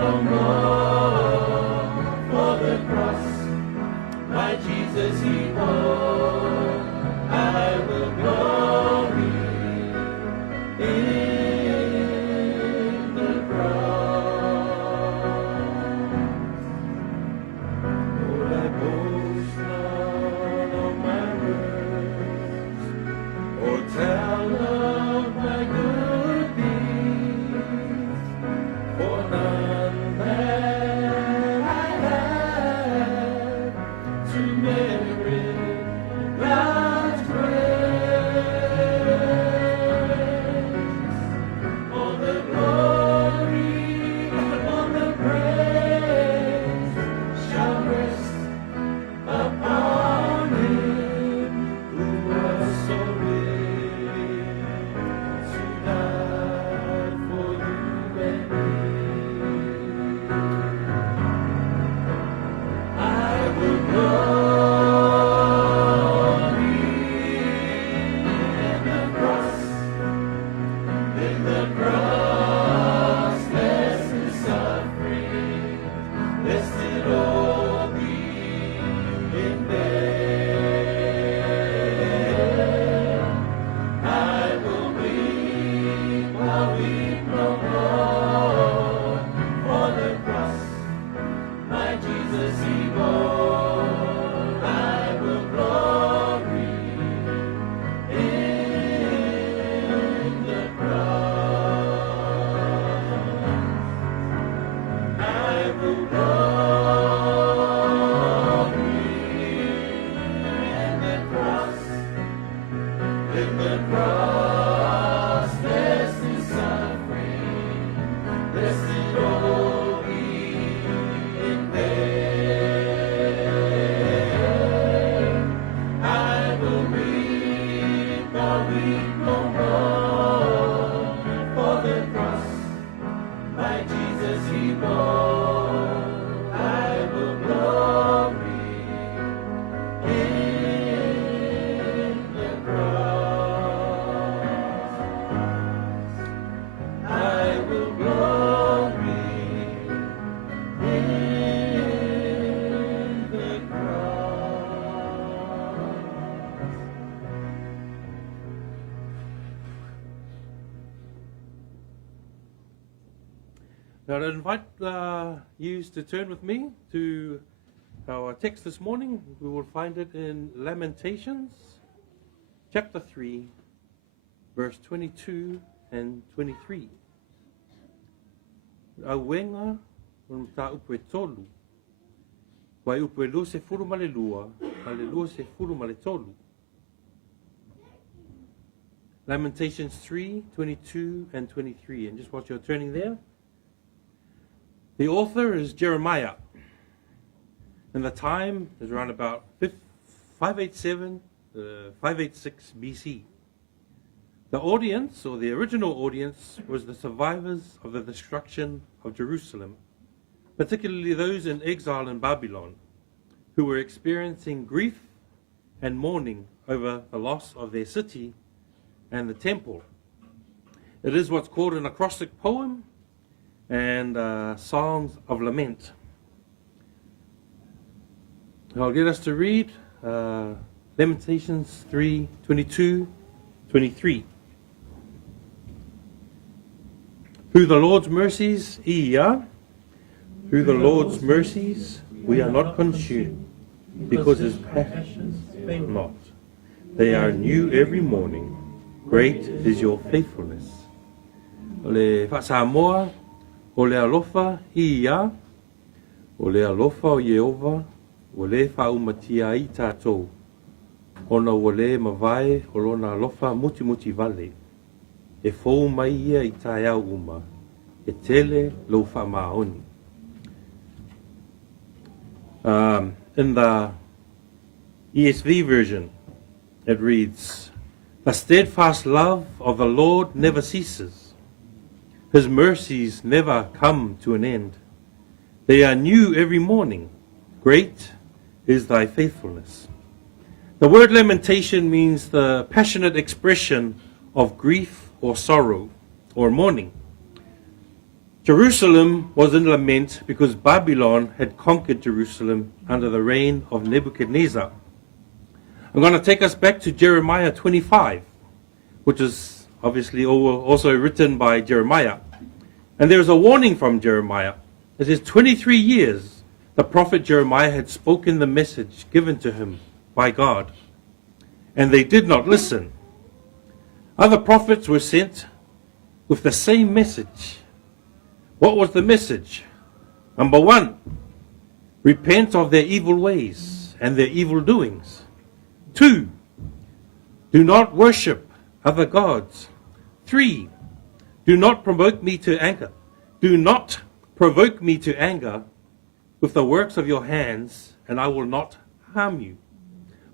no more, for the cross my Jesus he bore. I will glory in the cross. Oh, I boast not of my works, or tell of my good deeds, for none that I have to merit God's grace. All the glory, all the praise shall rest upon him who was so willing to die for you and me. I will glory in the cross, lest the suffering, lest it all be in vain. I will weep, I'll weep no more, for the cross my Jesus he bore. I will glory in the cross. I will glory in the cross, lest the suffering, lest it all be in vain. I will weep, I'll weep no more, for the cross my Jesus he bore. I will glory in the cross. I will glory in the cross. Now, I invite you to turn with me to our text this morning. We will find it in Lamentations, chapter 3, verse 22 and 23. Auenga, on ta upe tolu. Wai upe lu se furu male lua, male lua se furu male tolu. Lamentations 3, 22 and 23. And just while you're turning there, the author is Jeremiah, and the time is around about 587, 586 BC. The audience, or the original audience, was the survivors of the destruction of Jerusalem, particularly those in exile in Babylon, who were experiencing grief and mourning over the loss of their city and the temple. It is what's called an acrostic poem and songs of lament. I'll get us to read Lamentations 3, 22, 23. Through the Lord's mercies, through the Lord's mercies, we are not consumed, because his passions fail not. They are new every morning. Great is your faithfulness. Le Samoa, o le alofa ia, o le alofa o Yehova, o le whaumatia i tātou. Ona o le mawai o lona alofa muti muti vale. E fou mai ia i tai au uma, e tele lo whamaoni. In the ESV version, it reads, "The steadfast love of the Lord never ceases. His mercies never come to an end. They are new every morning. Great is thy faithfulness." The word lamentation means the passionate expression of grief or sorrow or mourning. Jerusalem was in lament because Babylon had conquered Jerusalem under the reign of Nebuchadnezzar. I'm going to take us back to Jeremiah 25, which is obviously also written by Jeremiah. And there is a warning from Jeremiah. It says, 23 years the prophet Jeremiah had spoken the message given to him by God, and they did not listen. Other prophets were sent with the same message. What was the message? Number one, repent of their evil ways and their evil doings. 2, do not worship other gods. 3, do not provoke me to anger. Do not provoke me to anger with the works of your hands, and I will not harm you.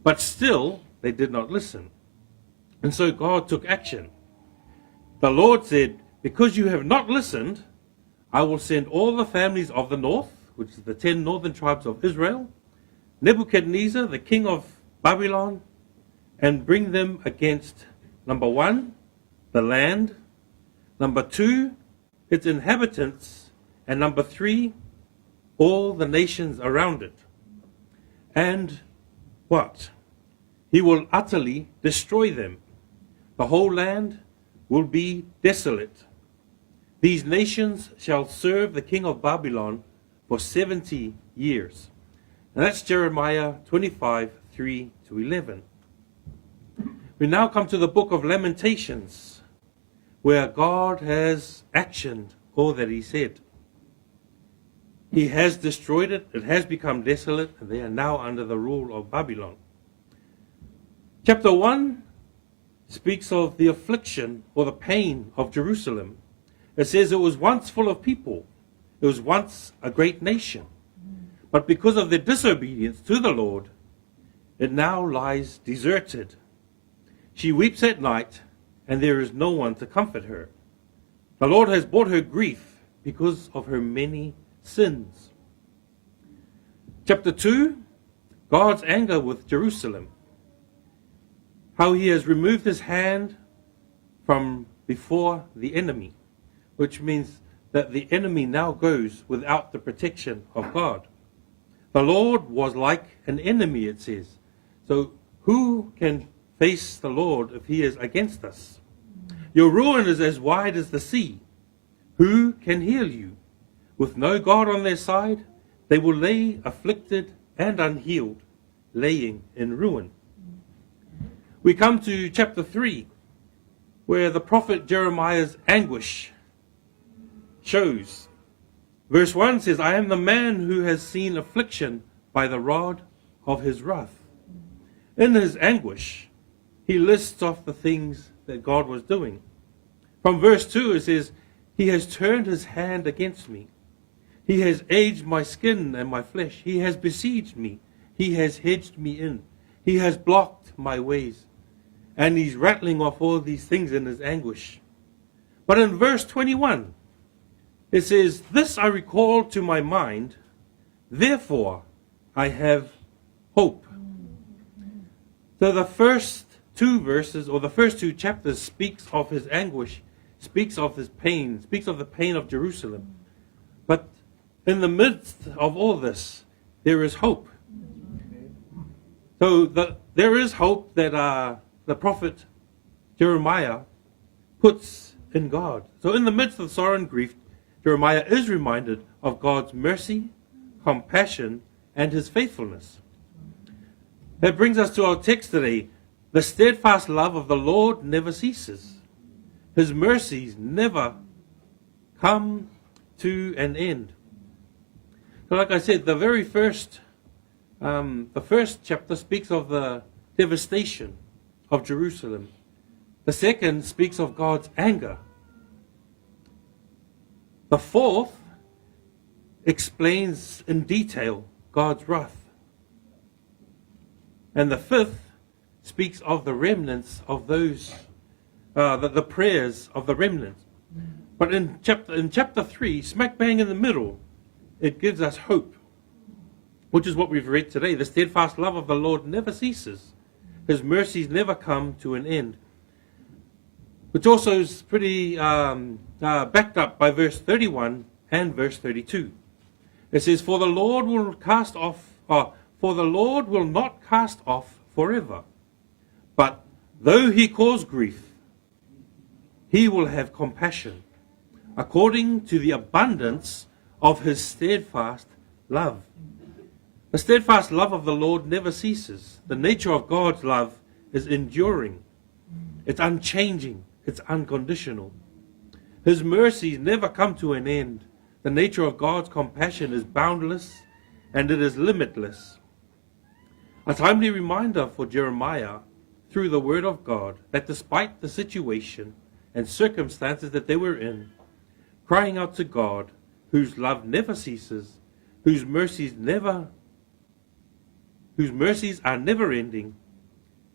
But still, they did not listen. And so God took action. The Lord said, because you have not listened, I will send all the families of the north, which is the 10 northern tribes of Israel, Nebuchadnezzar, the king of Babylon, and bring them against, number 1, the land, number 2, its inhabitants, and number 3, all the nations around it. And what? He will utterly destroy them. The whole land will be desolate. These nations shall serve the king of Babylon for 70 years. And that's Jeremiah 25, 3 to 11. We now come to the book of Lamentations, where God has actioned all that he said. He has destroyed it, it has become desolate, and they are now under the rule of Babylon. Chapter 1 speaks of the affliction or the pain of Jerusalem. It says it was once full of people. It was once a great nation. But because of their disobedience to the Lord, it now lies deserted. She weeps at night, and there is no one to comfort her. The Lord has brought her grief because of her many sins. Chapter 2, God's anger with Jerusalem. How he has removed his hand from before the enemy, which means that the enemy now goes without the protection of God. The Lord was like an enemy, it says. So who can face the Lord if he is against us? Your ruin is as wide as the sea. Who can heal you? With no God on their side, they will lay afflicted and unhealed, laying in ruin. We come to chapter 3, where the prophet Jeremiah's anguish shows. Verse 1 says, I am the man who has seen affliction by the rod of his wrath. In his anguish, he lists off the things that God was doing. From verse 2 it says, he has turned his hand against me. He has aged my skin and my flesh. He has besieged me. He has hedged me in. He has blocked my ways. And he's rattling off all these things in his anguish. But in verse 21, it says, this I recall to my mind, therefore I have hope. So the first 2 verses, or the first 2 chapters, speaks of his anguish, speaks of his pain, speaks of the pain of Jerusalem. But in the midst of all this, there is hope. So there is hope that the prophet Jeremiah puts in God. So in the midst of sorrow and grief, Jeremiah is reminded of God's mercy, compassion, and his faithfulness. That brings us to our text today. The steadfast love of the Lord never ceases. His mercies never come to an end. So like I said, the first chapter speaks of the devastation of Jerusalem. The second speaks of God's anger. The fourth explains in detail God's wrath. And the fifth speaks of the remnants of those, the prayers of the remnants. But in chapter 3, smack bang in the middle, it gives us hope, which is what we've read today. The steadfast love of the Lord never ceases. His mercies never come to an end. which also is pretty backed up by verse 31 and verse 32. It says, For the Lord will not cast off forever, but though he cause grief, he will have compassion, according to the abundance of his steadfast love. The steadfast love of the Lord never ceases. The nature of God's love is enduring. It's unchanging. It's unconditional. His mercies never come to an end. The nature of God's compassion is boundless and it is limitless. A timely reminder for Jeremiah through the word of God that despite the situation and circumstances that they were in, crying out to God, whose love never ceases, whose mercies are never ending,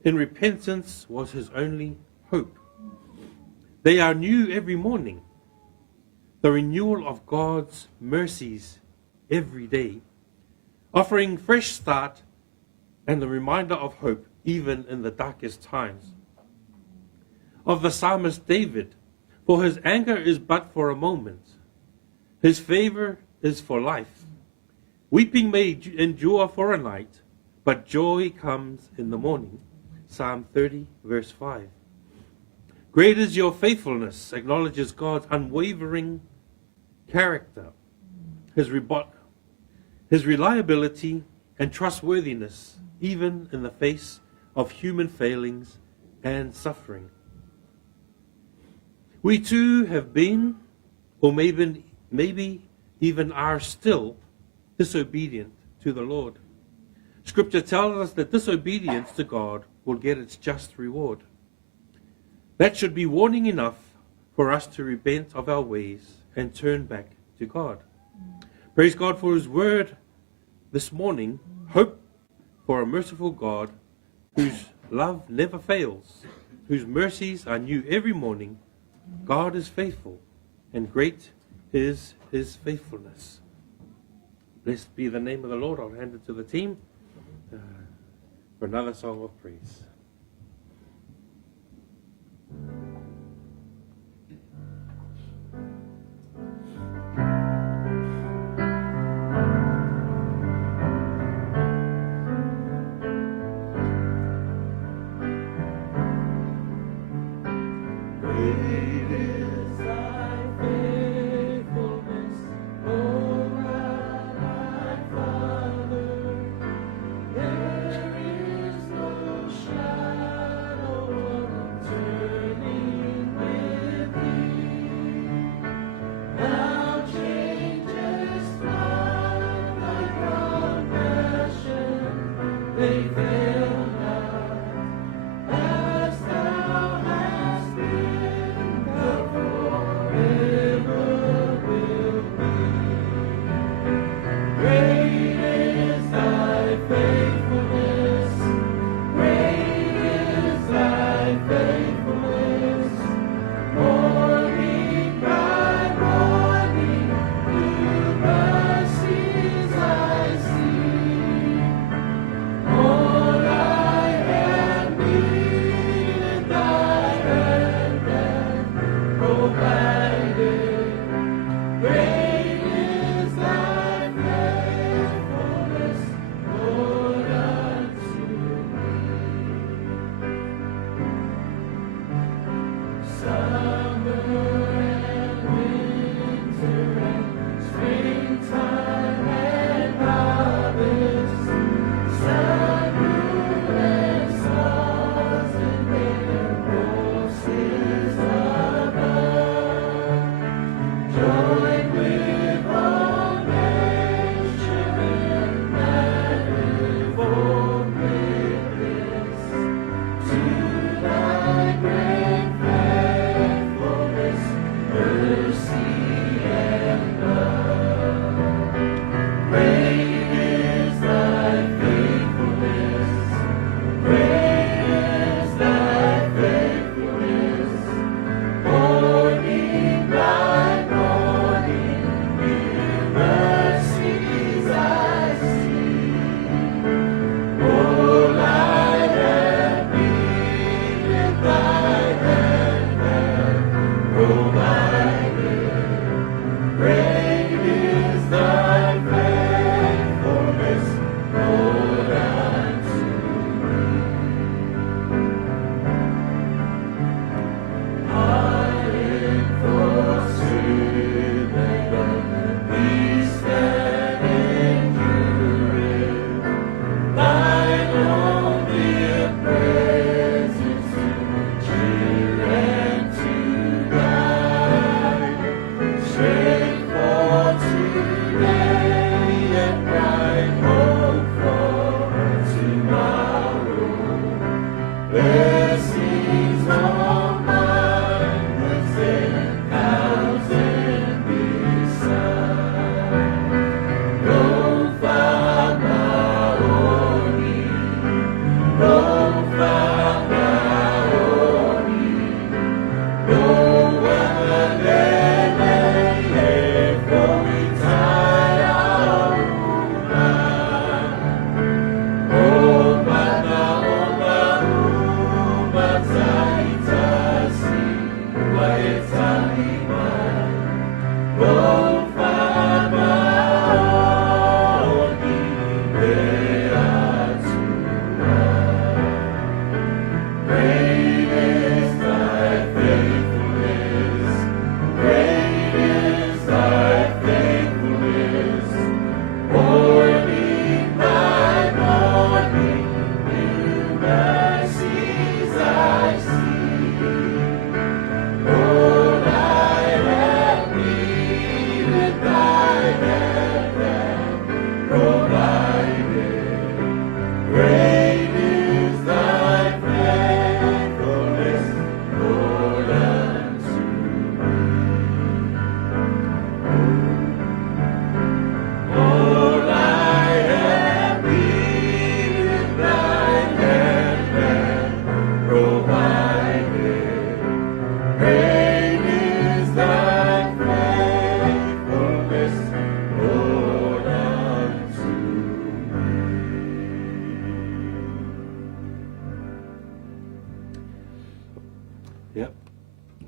in repentance was his only hope. They are new every morning, the renewal of God's mercies every day, offering fresh start and the reminder of hope even in the darkest times. Of the psalmist David, for his anger is but for a moment, his favor is for life. Weeping may endure for a night, but joy comes in the morning. Psalm 30, verse 5. Great is your faithfulness, acknowledges God's unwavering character, his reliability and trustworthiness, even in the face of human failings and suffering. We too have been, or maybe even are still, disobedient to the Lord. Scripture tells us that disobedience to God will get its just reward. That should be warning enough for us to repent of our ways and turn back to God. Praise God for his word this morning. Hope for a merciful God whose love never fails, whose mercies are new every morning. God is faithful, and great is his faithfulness. Blessed be the name of the Lord. I'll hand it to the team for another song of praise.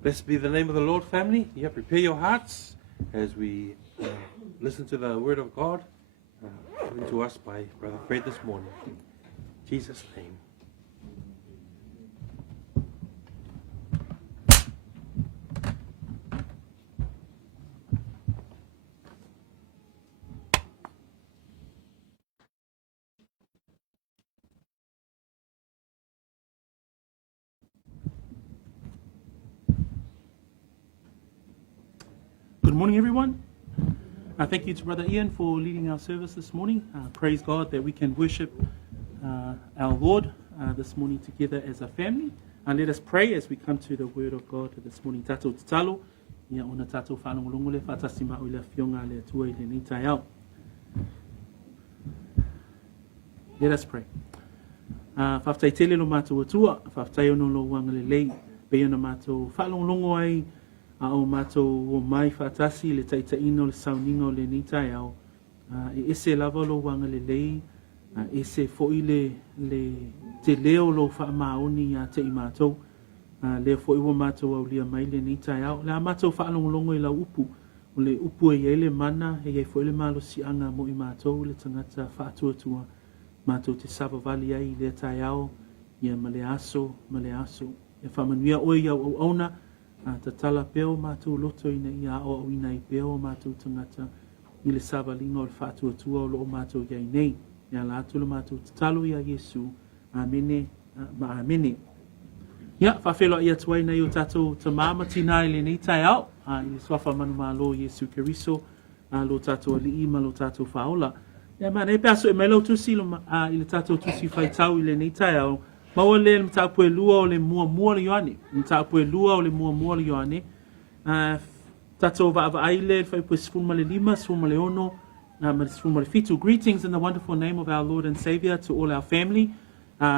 Blessed be the name of the Lord, family. Yeah, prepare your hearts as we listen to the word of God given to us by Brother Fred this morning. In Jesus' name. Good morning, everyone. Thank you to Brother Ioane for leading our service this morning. Praise God that we can worship our Lord this morning together as a family. And let us pray as we come to the Word of God this morning. Tatou te talo, ia ona tatou whanongolongo le whatasi mao i le whionga le atua i le ni tai au. Let us pray. Whaftai tele lo mātou atua, whaftai ono lo wanga le lei, pe ona mātou whalongolongo ai, a o mātou o mai whaatasi le taitaino le sauninga o le nitai au. E ese lava lo wanga le lei, ese foi le te leo lo whaamaoni a te i mātou. Le foi o mātou au lia mai le nitai au. Le a mātou whaalongolongo i la upu, o le upu e ele mana, e e foi le malo si anga mo i mātou, le tangata whaatuatua. Mātou te savavali ai le tai au, ia male aso. E whamanuia oi au auna, ta tala peo mātou loto ina ia o ina i peo mātou tangata i le savalinga o le whaatuatua o loo mātou iai nei. Ia la atu le mātou te talo ia Yesu. Amene, ma amene. Ia, whawhelo ia tuai nei o tātou ta māma tina i le nei tai au. I le swafa manu mā lo Yesu Keriso, lo tātou ali ima lo tātou whaola. Ia mana e peaso e mailau tusi i le tātou tusi whaitau i le nei tai au. Maua le mtapue lua o le mua le Ioane. Mtapue lua o le mua le Ioane. Tato va aile, whaipue sifuma le lima, sifuma le ono, sifuma le fitu. Greetings in the wonderful name of our Lord and Savior to all our family.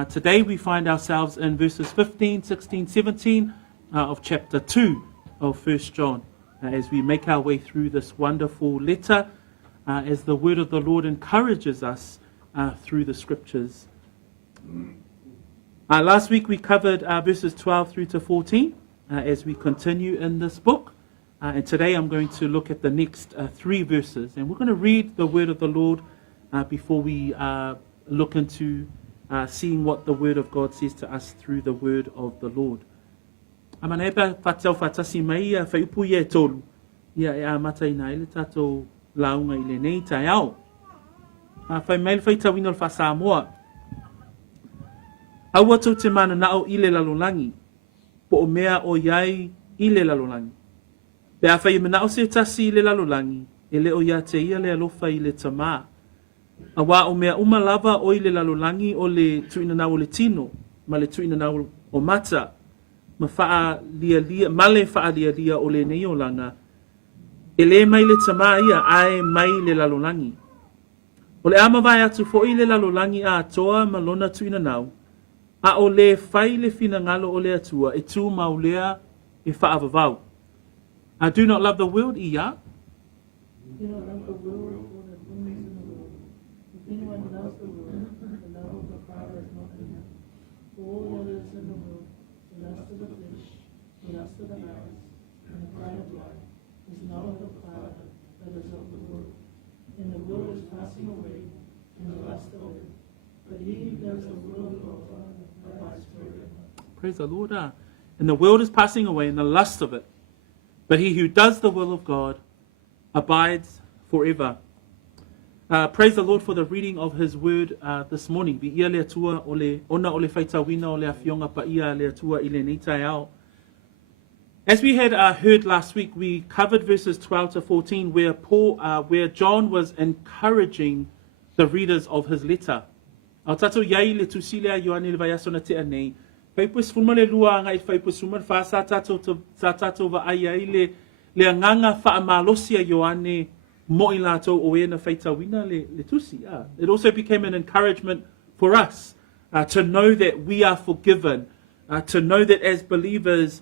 Today we find ourselves in verses 15, 16, 17 of chapter 2 of 1 John. As we make our way through this wonderful letter, as the word of the Lord encourages us through the scriptures. Last week we covered verses 12 through to 14 as we continue in this book. And today I'm going to look at the next 3 verses. And we're going to read the word of the Lord before we look into seeing what the word of God says to us through the word of the Lord. Amanepa fatau fatasi mai whaiupu ia e tolu. Ia e a mata ina ele tatou launga i le nei tai au. Whai mail whaitawina le whasamoa. Aua tau te mana nao i le lalolagi, po o mea o iai i le lalolagi. Pe a whai manao se tasi i le lalolagi, e le o ia te ia le alofa i le tamā. A wā o mea umalava o i le lalolagi o le tuina nao o le tino, ma le tuina nao o mata, ma male wha lia o le neiolanga. E le mai le tamā ia ae mai le lalolagi. O le ama vai atu fo i le lalolagi a atoa ma lona tuina nao, a o le whai le whina ngalo o le atua, e tū maulea e whaavavau. I do not love the world, ia. Do not love the world or the things in the world. If anyone loves the world, the love of the Father is not in him. For all that is in the world, the lust of the flesh, the lust of the eyes, and the pride of life, is not of the Father, but is of the world. And the world is passing away, and the lust of it. But he who does the will of the Father abides forever. Praise the Lord. And the world is passing away and the lust of it. But he who does the will of God abides forever. Praise the Lord for the reading of his word this morning. Bi ia le atua o le ona o le whaitawina o le awhionga pa ia le atua i le nitai au. As we had heard last week, we covered verses 12 to 14 where John was encouraging the readers of his letter. Au tatou iai le tusile a Ioane le vaiasona te anei. Whaipus fuma le lua anga i whaipus fuma wha sa tatou wa ai ai le anganga wha amalosi a Ioane mo i lātou o ena whaitawina le tusi. It also became an encouragement for us to know that we are forgiven, to know that as believers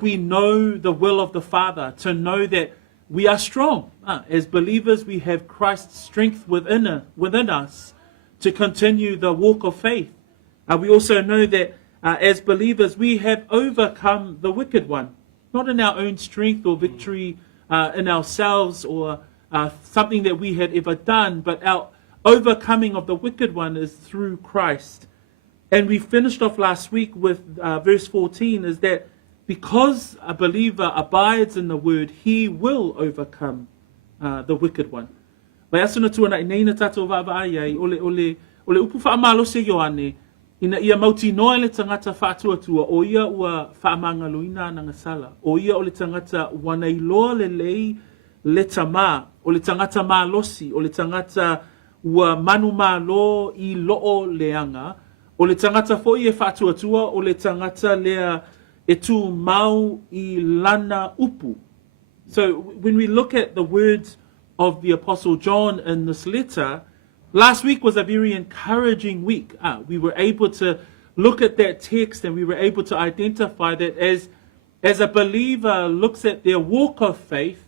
we know the will of the Father, to know that we are strong. As believers we have Christ's strength within us to continue the walk of faith. We also know that as believers we have overcome the wicked one. not in our own strength or victory in ourselves or something that we had ever done, but our overcoming of the wicked one is through Christ. And we finished off last week with verse 14, is that because a believer abides in the word, he will overcome the wicked one. Vai asuna tuana i neina tatou va'ava'ai ai, ole upu whaamalo se Ioane, ina ia mauti noa le tangata whaatuatua, o ia ua whaamangaloina na ngasala, o ia o le tangata wanailoa le lei le tama, o le tangata malosi, o le tangata ua manu malo I loo leanga, o le tangata foi e whaatuatua, o le tangata lea e tu mau I lana upu. So when we look at the words of the Apostle John in this letter, last week was a very encouraging week. We were able to look at that text and we were able to identify that as a believer looks at their walk of faith,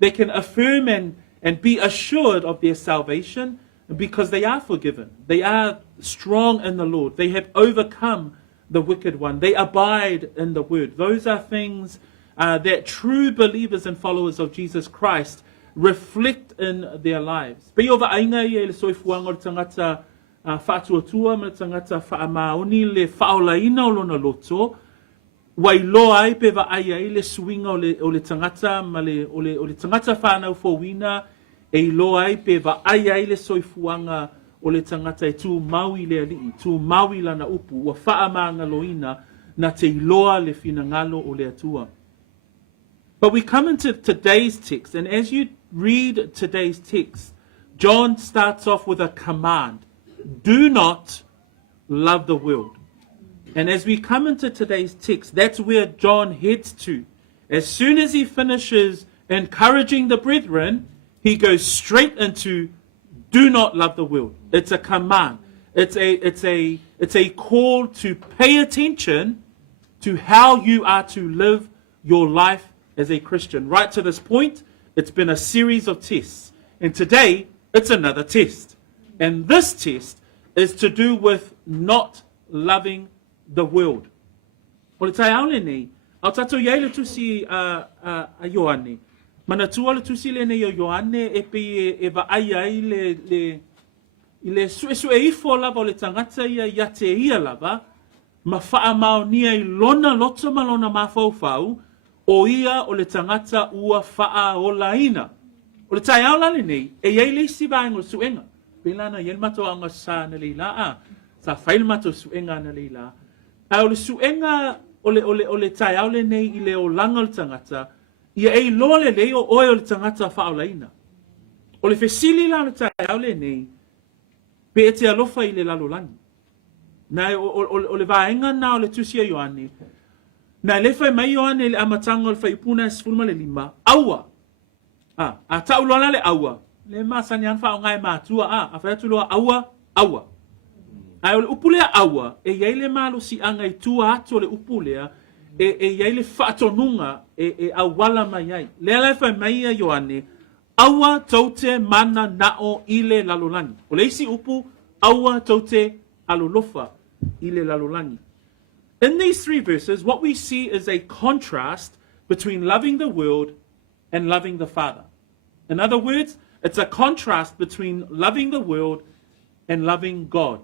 they can affirm and be assured of their salvation because they are forgiven. They are strong in the Lord. They have overcome the wicked one. They abide in the word. Those are things that true believers and followers of Jesus Christ reflect in their lives. Pe ova ainga I le soifuanga le tangata whaatuatua ma le tangata whaamaoni le whaolaina o lona loto, wai loa ai pe wa ai ai le suinga o le tangata ma o le tangata whanau fōwina e loa ai pe wa ai ai le soifuanga o le tangata e tu maui le alii, tu maui lana upu, wa whaamanga loina na te iloa le finangalo o le atua. But we come into today's text, and as you read today's text, John starts off with a command. Do not love the world. And as we come into today's text, that's where John heads to. As soon as he finishes encouraging the brethren, he goes straight into do not love the world. It's a command. It's a call to pay attention to how you are to live your life as a Christian. Right to this point, it's been a series of tests. And today, it's another test. And this test is to do with not loving the world. O le tai aole nei, au tatou iai le tusi a Ioane. Mana tua le tusi le nei o Ioane e pe e va ai ai le sue ifo lava o le tangata ia te ia lava, ma faa maonia I lona loto malona mafau o ia o le tangata ua faa o laina. O le tai aula le nei, e iei le si vaengo suenga. Pelana yen mato anga sa na leila sa fail mato suenga na leila. A o le suenga o le tai aule nei I le o langa o le tangata, ia e loa le lei o oe o le tangata faa o laina. O le fesili la le tai aule nei, pe e te alofa I le lalolagi. Na o le vaenga na o le tusia Ioane, na le fai mai Ioane le amatanga o le fai puna esfulma le lima, aua. A taulona le aua. Le masani anfa o ngai matua a fai atuloa aua. Ai o le upulea aua, e iei le malo si anga I tua atu o le upulea, e iei le whaatonunga e awala mai ai. Le fai mai a Ioane, aua taute mana nao I le lalolagi. O le isi upu, aua taute alolofa I le lalolagi. In these three verses, what we see is a contrast between loving the world and loving the Father. In other words, it's a contrast between loving the world and loving God.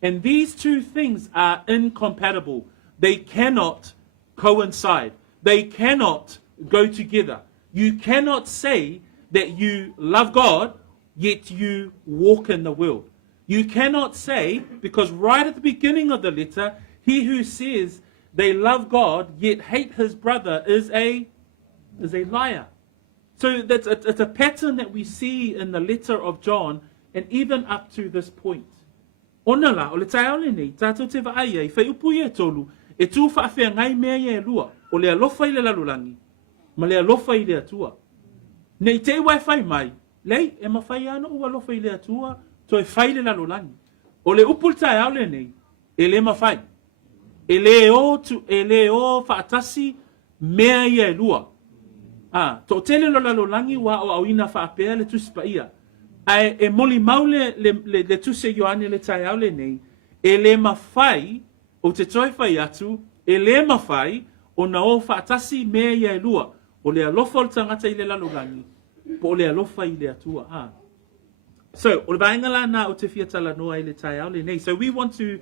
And these two things are incompatible. They cannot coincide. They cannot go together. You cannot say that you love God, yet you walk in the world. You cannot say, because right at the beginning of the letter, he who says they love God, yet hate his brother is a liar. So it's a pattern that we see in the letter of John, and even up to this point. Onala, o le tai aole nei, tātou te vaai ai, whai upu ia tolu, e tū whaafea ngai mea ia e lua, o le alofa I le lalolagi, ma le alofa I le atua. Nei te wai whai mai, lei, e mawhai ana ua alofa I le atua, to e whai le lalolagi. O le upu le tai aole nei, e le mawhai. E le o whaatasi mea ia e lua. To tele lo lalolagi wa o awina whaapea le tusipa ia. Ai e moli maule le tuse Ioane le tai aule nei, e le mawhai o te toi whai atu, e le mawhai o na o whaatasi mea ia lua, o le alofa o le tangata i le lalolagi, po o le alofa i le atua. So, o le vaengala na o te fiatala noa i le tai au le nei. So we want to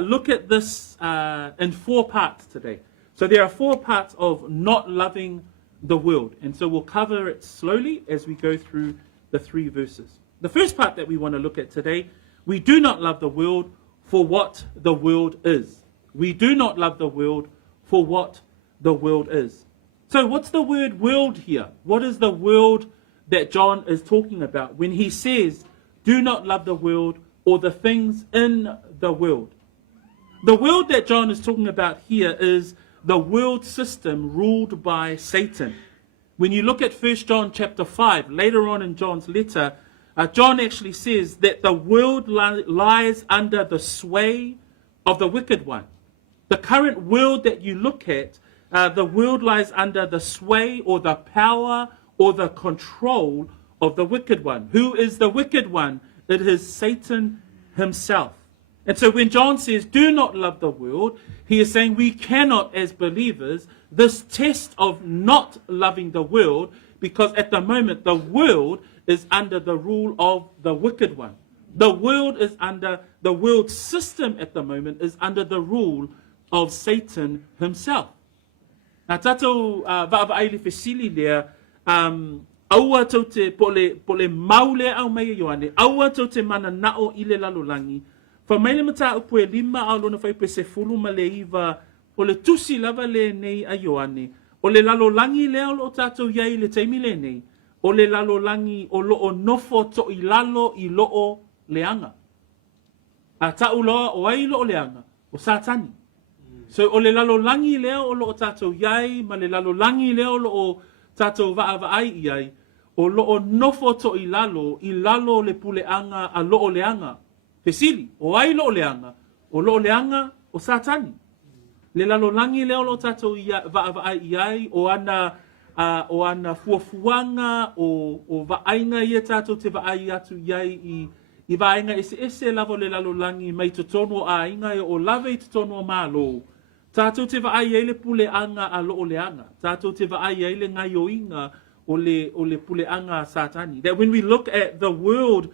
look at this in 4 parts today. So there are 4 parts of not loving the world. And so we'll cover it slowly as we go through the 3 verses. The first part that we want to look at today, we do not love the world for what the world is. We do not love the world for what the world is. So what's the word world here? What is the world that John is talking about when he says, do not love the world or the things in the world? The world that John is talking about here is the world system ruled by Satan. When you look at 1 John chapter 5, later on in John's letter, John actually says that the world lies under the sway of the wicked one. The current world that you look at, the world lies under the sway or the power or the control of the wicked one. Who is the wicked one? It is Satan himself. And so when John says, do not love the world, he is saying we cannot, as believers, this test of not loving the world, because at the moment the world is under the rule of the wicked one. The world is under, the world system at the moment is under the rule of Satan himself. Nā tātou va'ava'ai le fesili lea, aua tau te pole maule au mai Ioane, aua tau te mana nao i le lalolagi, fa mai le mata upu e 5 au lona fai pe se fulu ma le iwa, o le tusi lava le nei a Ioane, o le lalolagi lea o lo tātou iai le taimi le nei, o le lalolagi o loo nofo to i lalo i loo leanga. A tau loa o ai loo leanga, o Satani. So o le lalolagi lea o loo tātou iai, ma le lalolagi lea o loo tātou va'ava'ai iai, o loo nofo to i lalo le puleanga a loo leanga. Fesili, o ai loo leanga o Satani. Le lalolagi lea o loo tātou va'ava'ai iai, o ana fuafuanga, o va'ainga ia tātou te va'ai atu iai i va'ainga ese lavo le lalolagi mai totono a inga o lave i totono malo. Tātou te va'ai ai le puleanga a loo leanga. Tātou te va'ai ai le ngaioinga o le puleanga a Satani. That when we look at the world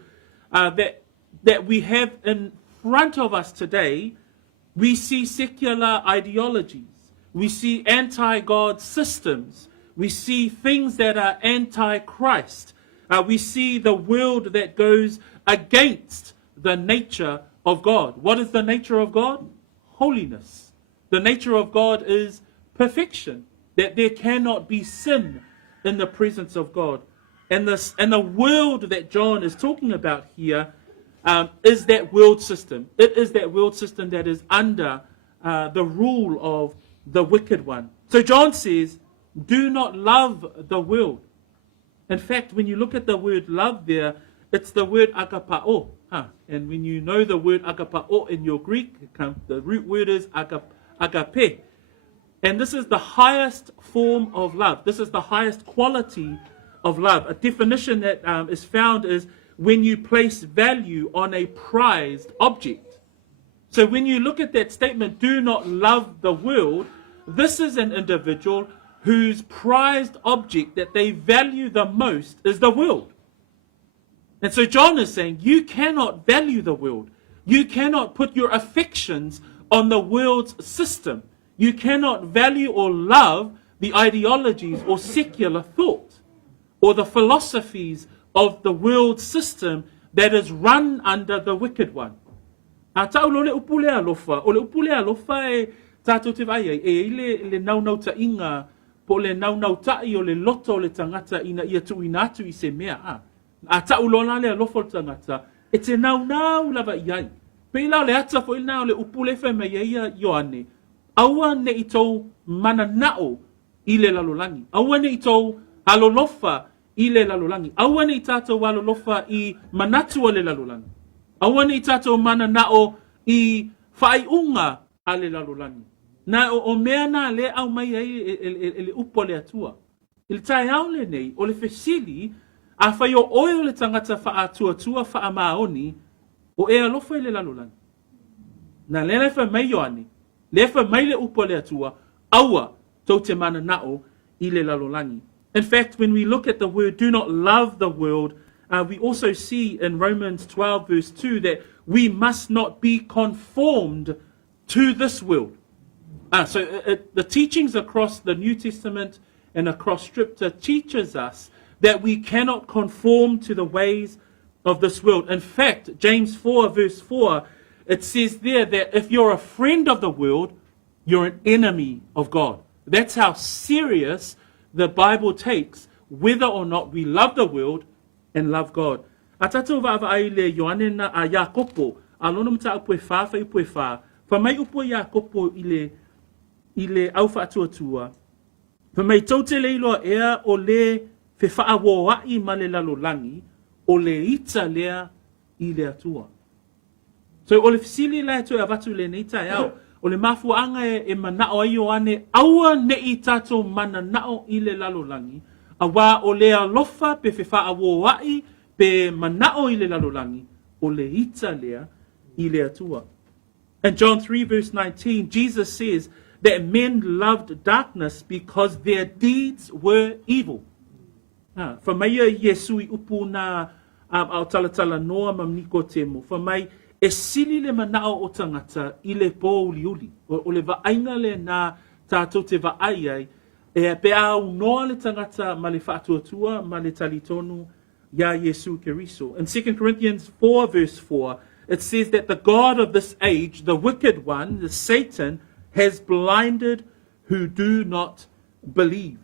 that we have in front of us today, we see secular ideologies. We see anti-God systems. We see things that are anti-Christ. We see the world that goes against the nature of God. What is the nature of God? Holiness. The nature of God is perfection, that there cannot be sin in the presence of God. And the world that John is talking about here is that world system. It is that world system that is under the rule of the wicked one. So John says, do not love the world. In fact, when you look at the word love there, it's the word agapao. And when you know the word agapao in your Greek, the root word is agape. And this is the highest form of love. This is the highest quality of love. A definition that is found is when you place value on a prized object. So when you look at that statement, do not love the world, this is an individual whose prized object that they value the most is the world. And so John is saying, you cannot value the world. You cannot put your affections on the world's system. You cannot value or love the ideologies or secular thought or the philosophies of the world system that is run under the wicked one. A tau lo le upu le alofa, o le upu le alofa e tātou te vai e le naunau ta inga po le naunau tai o le loto o le tangata ina ia tu inatu I se mea a. A tau lo le alofa o le tangata, e te naunau lava iai. Pe ila le ata fo ina o le upu le fe mea ia Ioane. Aua ne I tau mana nao I le lalolagi. Aua ne I tau halolofa I le lalolagi. Aua ne I tātou halolofa I manatu o le lalolagi. Aua ne I tātou mana nao I whaiunga a le lalolagi. Na o mea na le au mai ai le upo le atua. I le tae au le nei, o le fesili, a whai o oe o le tangata wha atua tua wha a maoni, o e alofa I le lalolagi. Na le wha mai Ioane, le wha mai le upo le atua, aua, tau te mana nao i le lalolangi. In fact, when we look at the word, do not love the world, we also see in Romans 12 verse 2 that we must not be conformed to this world. So the teachings across the New Testament and across Scripture teaches us that we cannot conform to the ways of this world. In fact, James 4 verse 4, it says there that if you're a friend of the world, you're an enemy of God. That's how serious the Bible takes whether or not we love the world and love God. A tatou wa'awa'ai le Ioane na a Iakopo, a lona mata upoe wha, wha upoe wha. Wha mai upoe Iakopo i le au whaatuatua. Wha mai taute leiloa ea o le whe whaawoai ma le lalolangi, o le ita lea i le atua. So o le fisili lea toi avatu le neita au, o le mafuanga e manao ai Ioane, aua ne i tatou mana nao i le lalolangi, a wā o le alofa pe whe whaawoai pe manao i le lalolangi, o le ita lea i le atua. In John 3 verse 19, Jesus says that men loved darkness because their deeds were evil. Fa mai Yesu I upu na au talatala noa ma Nikodemo. Fa mai e sili le manao o tangata I le pō uliuli. O le vaainga le na tātou te vaai ai. E pe au noa le tangata ma le whaatuatua ma le talitonu ya Yesu Keriso. In 2 Corinthians 4 verse 4, it says that the God of this age, the wicked one, the Satan, has blinded who do not believe.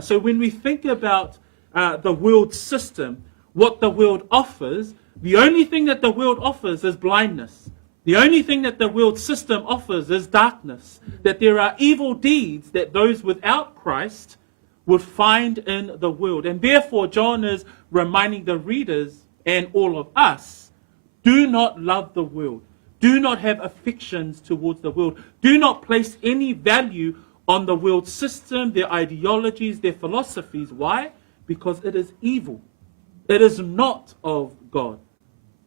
So when we think about the world system, what the world offers, the only thing that the world offers is blindness. The only thing that the world system offers is darkness. That there are evil deeds that those without Christ would find in the world. And therefore, John is reminding the readers and all of us, do not love the world. Do not have affections towards the world. Do not place any value on the world system, their ideologies, their philosophies. Why? Because it is evil. It is not of God.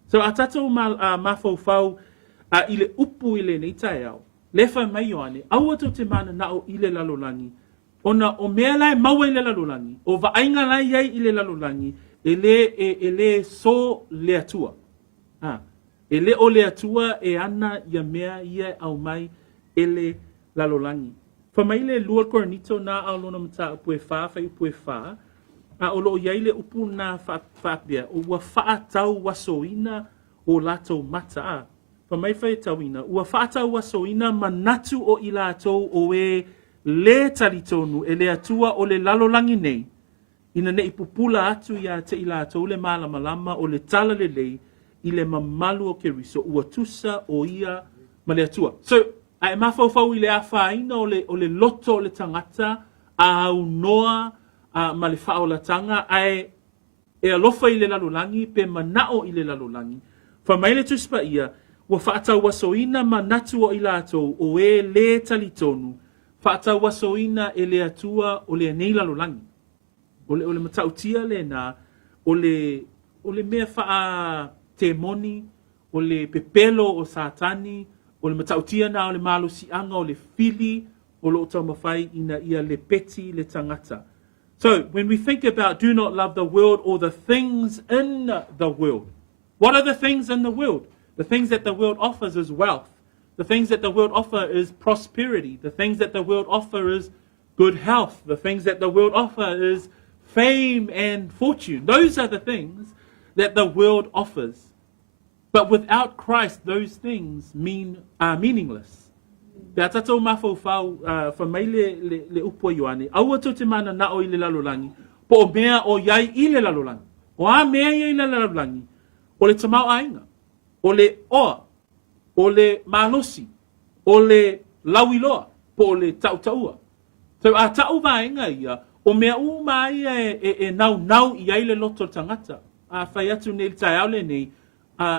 So a tatou mawhauwhau I le upu I le nei tae au. Le whai mai Ioane, aua tau te mana nao I le lalolangi. Ona o mea lai maua I le lalolangi. O vaainga lai iai I le lalolangi. E le so le atua. E le o le atua e ana ia mea ia au mai e le lalolangi. Wha mai le lua koronito na au lona mata upue wha, whai upue wha. O lo iai le upu na whaapia. O ua wha tau wasoina o lato mata. Wha mai whai tauina. Ua wha tau wasoina manatu o I lato o e le talitonu e le atua o le lalolangi nei. Ina ne ipupula atu ia te I lato le malamalama o le tala le lei I le mamalu o Keriso. Ua tusa o ia ma le atua. So, ai mawhauwhau I le awhaina o le loto o le tangata a au noa ma le whaolatanga ai e alofa I le lalolangi pe manao I le lalolangi. Wha mai le tuspa ia, ua whaatau wasoina manatu o I lato o e le talitonu. Whaatau wasoina e le atua o le nei lalolangi. O le matautia le na, o le mea wha te moni, o le pepelo o satani, o le matautia na o le malo sianga o le fili, o lo tau mawhai ina ia le peti le tangata. So, when we think about do not love the world or the things in the world, what are the things in the world? The things that the world offers is wealth. The things that the world offer is prosperity. The things that the world offer is good health. The things that the world offer is fame and fortune. Those are the things that the world offers. But without Christ, those things are meaningless. Pea tatou mawhauwhau wha mai le upo Ioane. Aua tau te mana nao I le lalolangi. Po o mea o iai I le lalolangi. O a mea iai le lalolangi. O le tamau ainga. O le oa. O le malosi. O le lauiloa. Po o le tautaua. So a tau vaenga ia. O mea u mai e nau iai le loto tangata. A whai atu nei tae au le nei.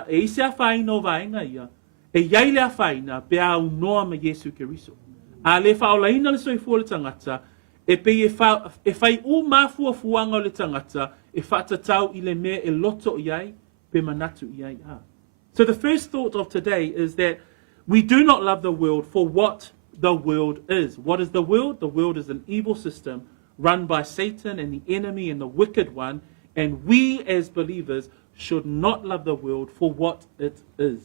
E ise a whaina o vaenga ia. E iai le a whaina pe a unoa ma Yesu Keriso. A le whaolaina le soifua le tangata. E pe e whai u mafua fuanga o le tangata. E whatatau I le mea e loto iai pe manatu iai a. So the first thought of today is that we do not love the world for what the world is. What is the world? The world is an evil system run by Satan and the enemy and the wicked one, and we as believers should not love the world for what it is.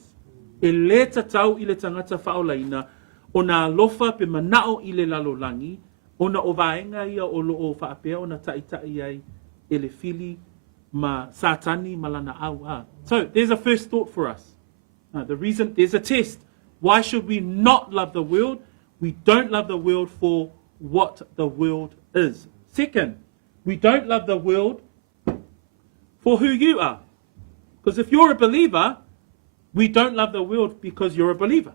E le tatau i le tangata whaolaina, o na alofa pe manao i le lalolagi, o na o vaenga ia o loo whaapea o na taitai ai e le fili ma satani malana au. So there's a first thought for us. The reason, there's a test. Why should we not love the world? We don't love the world for what the world is. Second, we don't love the world for who you are. Because if you're a believer, we don't love the world because you're a believer.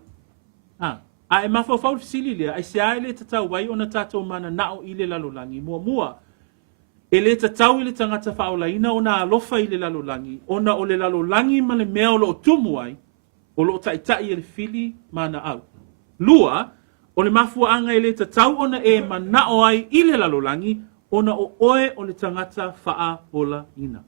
A e mawhawhau sili lea, ai se ae le tatau wai o na tātou mana nao i le lalolangi mua. E le tatau i le tangata whaolaina o na alofa i le lalolangi, o na o le lalolangi ma le mea o lo tumu ai, o lo taitai e le fili mana au. Lua, o le mafuaanga i le tatau o na e manao ai i le lalolangi, o na o oe o le tangata whaolaina.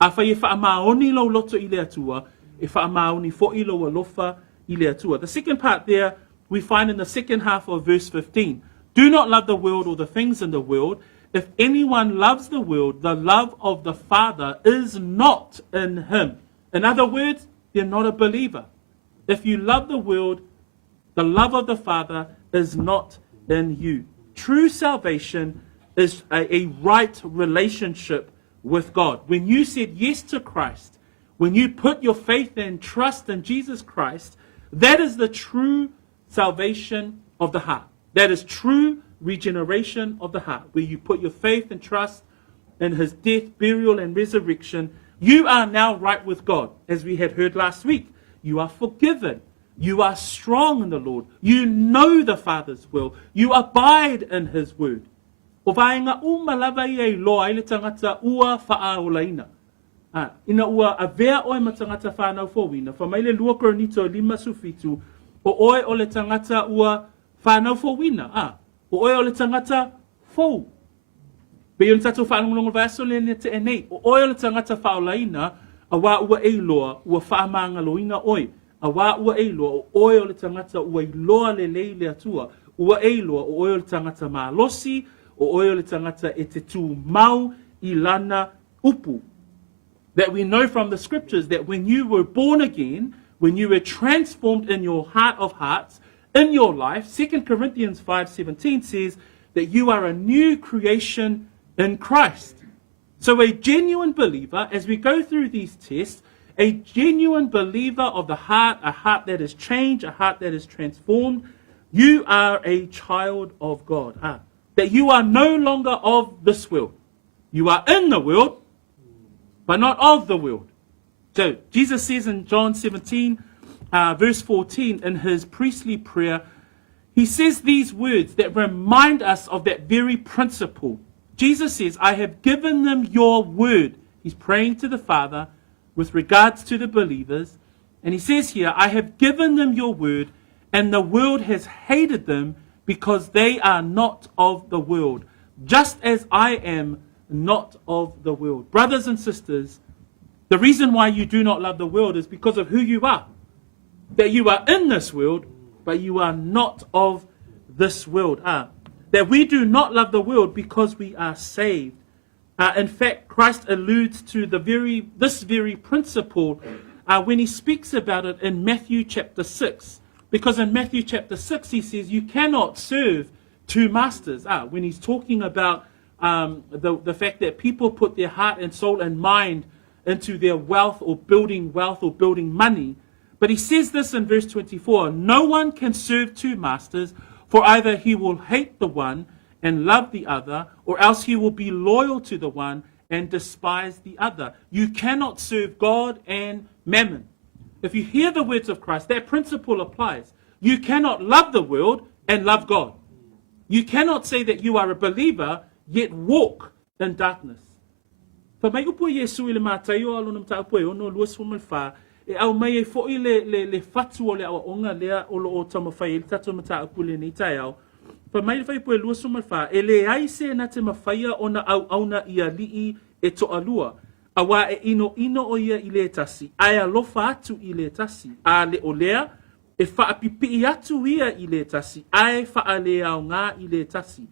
A whai e whaamaoni lau loto i le atua, e whaamaoni fo i lau alofa i le atua. The second part there, we find in the second half of verse 15. Do not love the world or the things in the world. If anyone loves the world, the love of the Father is not in him. In other words, you're not a believer. If you love the world, the love of the Father is not in you. True salvation is a right relationship with God. When you said yes to Christ, when you put your faith and trust in Jesus Christ, that is the true salvation of the heart. That is true regeneration of the heart, where you put your faith and trust in his death, burial, and resurrection. You are now right with God, as we had heard last week. You are forgiven. You are strong in the Lord. You know the Father's will. You abide in his word. O vaenga umalawa i loa i le tangata ua whaaolaina. Ina ua avea oe matangata whanau fōwina. Whamaile lua koronito lima sufitu. O oe o le tangata ua whanau fōwina. O oe o le tangata fōu. Pe yon tatou whaanongolongo vaso le ne te enei. O oe o le tangata whaolaina, a wā ua eiloa, ua whaamanga loina oe. A wā ua eiloa, o oe o le tangata ua iloa le lei le atua. Ua eiloa, o oe o le tangata mālosi, o oe o le tangata e te tū mau I lana upu. That we know from the scriptures that when you were born again, when you were transformed in your heart of hearts, in your life, 2 Corinthians 5:17 says that you are a new creation in Christ. So a genuine believer, as we go through these tests, a genuine believer of the heart, a heart that is changed, a heart that is transformed, you are a child of God. That you are no longer of this world. You are in the world, but not of the world. So Jesus says in John 17, verse 14, in his priestly prayer, he says these words that remind us of that very principle. Jesus says, I have given them your word. He's praying to the Father with regards to the believers. And he says here, I have given them your word, and the world has hated them because they are not of the world, just as I am not of the world. Brothers and sisters, the reason why you do not love the world is because of who you are. That you are in this world, but you are not of this world. That we do not love the world because we are saved. In fact, Christ alludes to this very principle when he speaks about it in Matthew chapter 6. Because in Matthew chapter 6, he says you cannot serve two masters. When he's talking about the fact that people put their heart and soul and mind into their wealth or building money. But he says this in verse 24, no one can serve two masters, for either he will hate the one and love the other, or else he will be loyal to the one and despise the other. You cannot serve God and mammon. If you hear the words of Christ, that principle applies. You cannot love the world and love God. You cannot say that you are a believer, yet walk in darkness. Pa mai upo Yesu I le mātai o alona mta upo e ono lua sumalwha, e au mai e fo'i le fatu o le awa onga lea o lo o tamawhai, le tato mta upo le nei tai au. Pa mai le whai upo e lua sumalwha, e le aise na te mawhaia o na au auna I a lii e to alua. Awa e ino o ia I le tasi, ai alofa atu I le tasi, a le o lea, e whaapipi atu ia I le tasi, ai whaale au ngā I le tasi.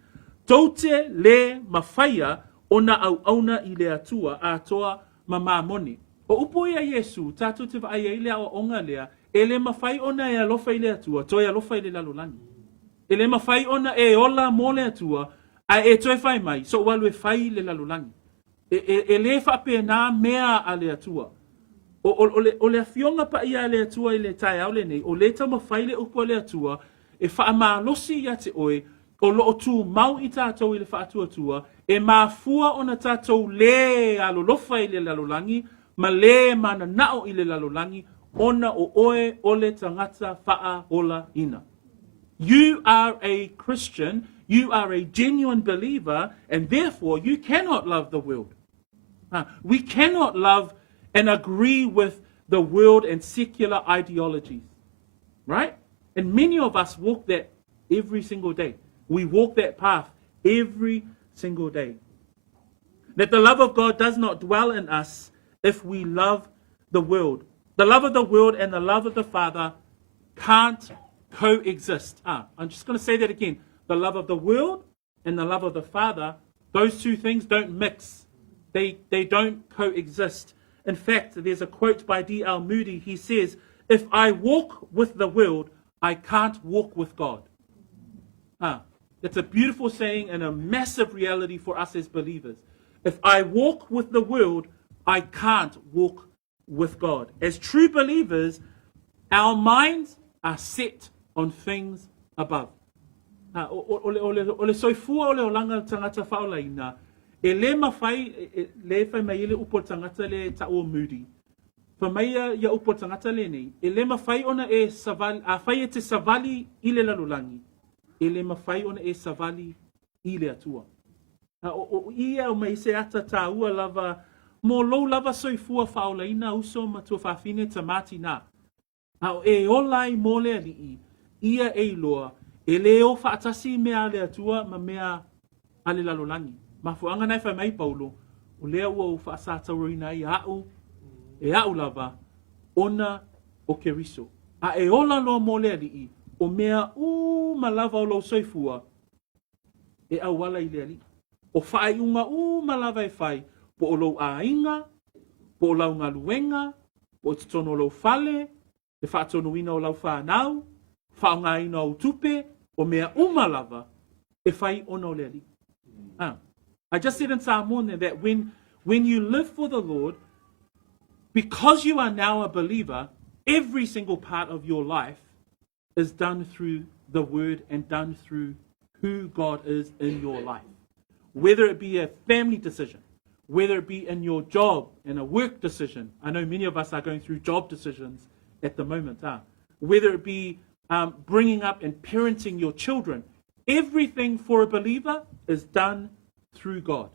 Taute le mawhaia ona au auna I le atua a toa mamamoni. O upo ia Yesu, tātou te whaia I le awa onga lea, e le mawhai ona e alofa I le atua, toi alofa I le lalolagi. E le mawhai ona e ola mo le atua, a e toi whai mai, so walu e whai le lalolagi. E le whape nā mea a le atua. O le afionga pa ia le atua I le tai au le nei, o le tau mawhai le upo le atua, e wha malosi ia te oe, o loo tū mau I tātou I le wha atua tua, e mafua ona tātou le alolofa I le lalolagi, ma le mana nao I le lalolagi, ona o oe o le tangata wha ola ina. You are a Christian, you are a genuine believer, and therefore you cannot love the world. We cannot love and agree with the world and secular ideologies, right? And many of us walk that every single day. We walk that path every single day. That the love of God does not dwell in us if we love the world. The love of the world and the love of the Father can't coexist. I'm just going to say that again. The love of the world and the love of the Father, those two things don't mix. They don't coexist. In fact, there's a quote by D.L. Moody. He says, if I walk with the world, I can't walk with God. That's a beautiful saying and a massive reality for us as believers. If I walk with the world, I can't walk with God. As true believers, our minds are set on things above. O le soifua o le olanga tangata whaolaina, e le mawhai, le whai mai le upo tangata le tau Moody. Whamaia ia upo tangata le nei, e le mawhai ona e savali, a whai e te savali I le lalolagi, e le mawhai ona e savali I le atua. O ia o mai se ata tā ua lava, mo lou lava soifua whaolaina uso matua whawhine tamati nā. E olai mo le alii, ia e loa, e leo whaatasi mea le atua ma mea ale lalolagi. Ma fuanga nai whai mai Paulo, o lea ua o whaasātaurina I au, e au lava, ona o keriso. E ola loa mo le alii, o mea ma lava o lo soifua, e au wala I le alii. O whai unga ma lava e whai, po o lo ainga, po o lau ngā luenga, po o titono lo whale, e whaatono ina o lau whanau, whaonga ina o tupe, o mea lava, e whai ona o le alii. I just said in Samoan that when you live for the Lord, because you are now a believer, every single part of your life is done through the word and done through who God is in your life. Whether it be a family decision, whether it be in your job and a work decision. I know many of us are going through job decisions at the moment. Whether it be bringing up and parenting your children. Everything for a believer is done through God.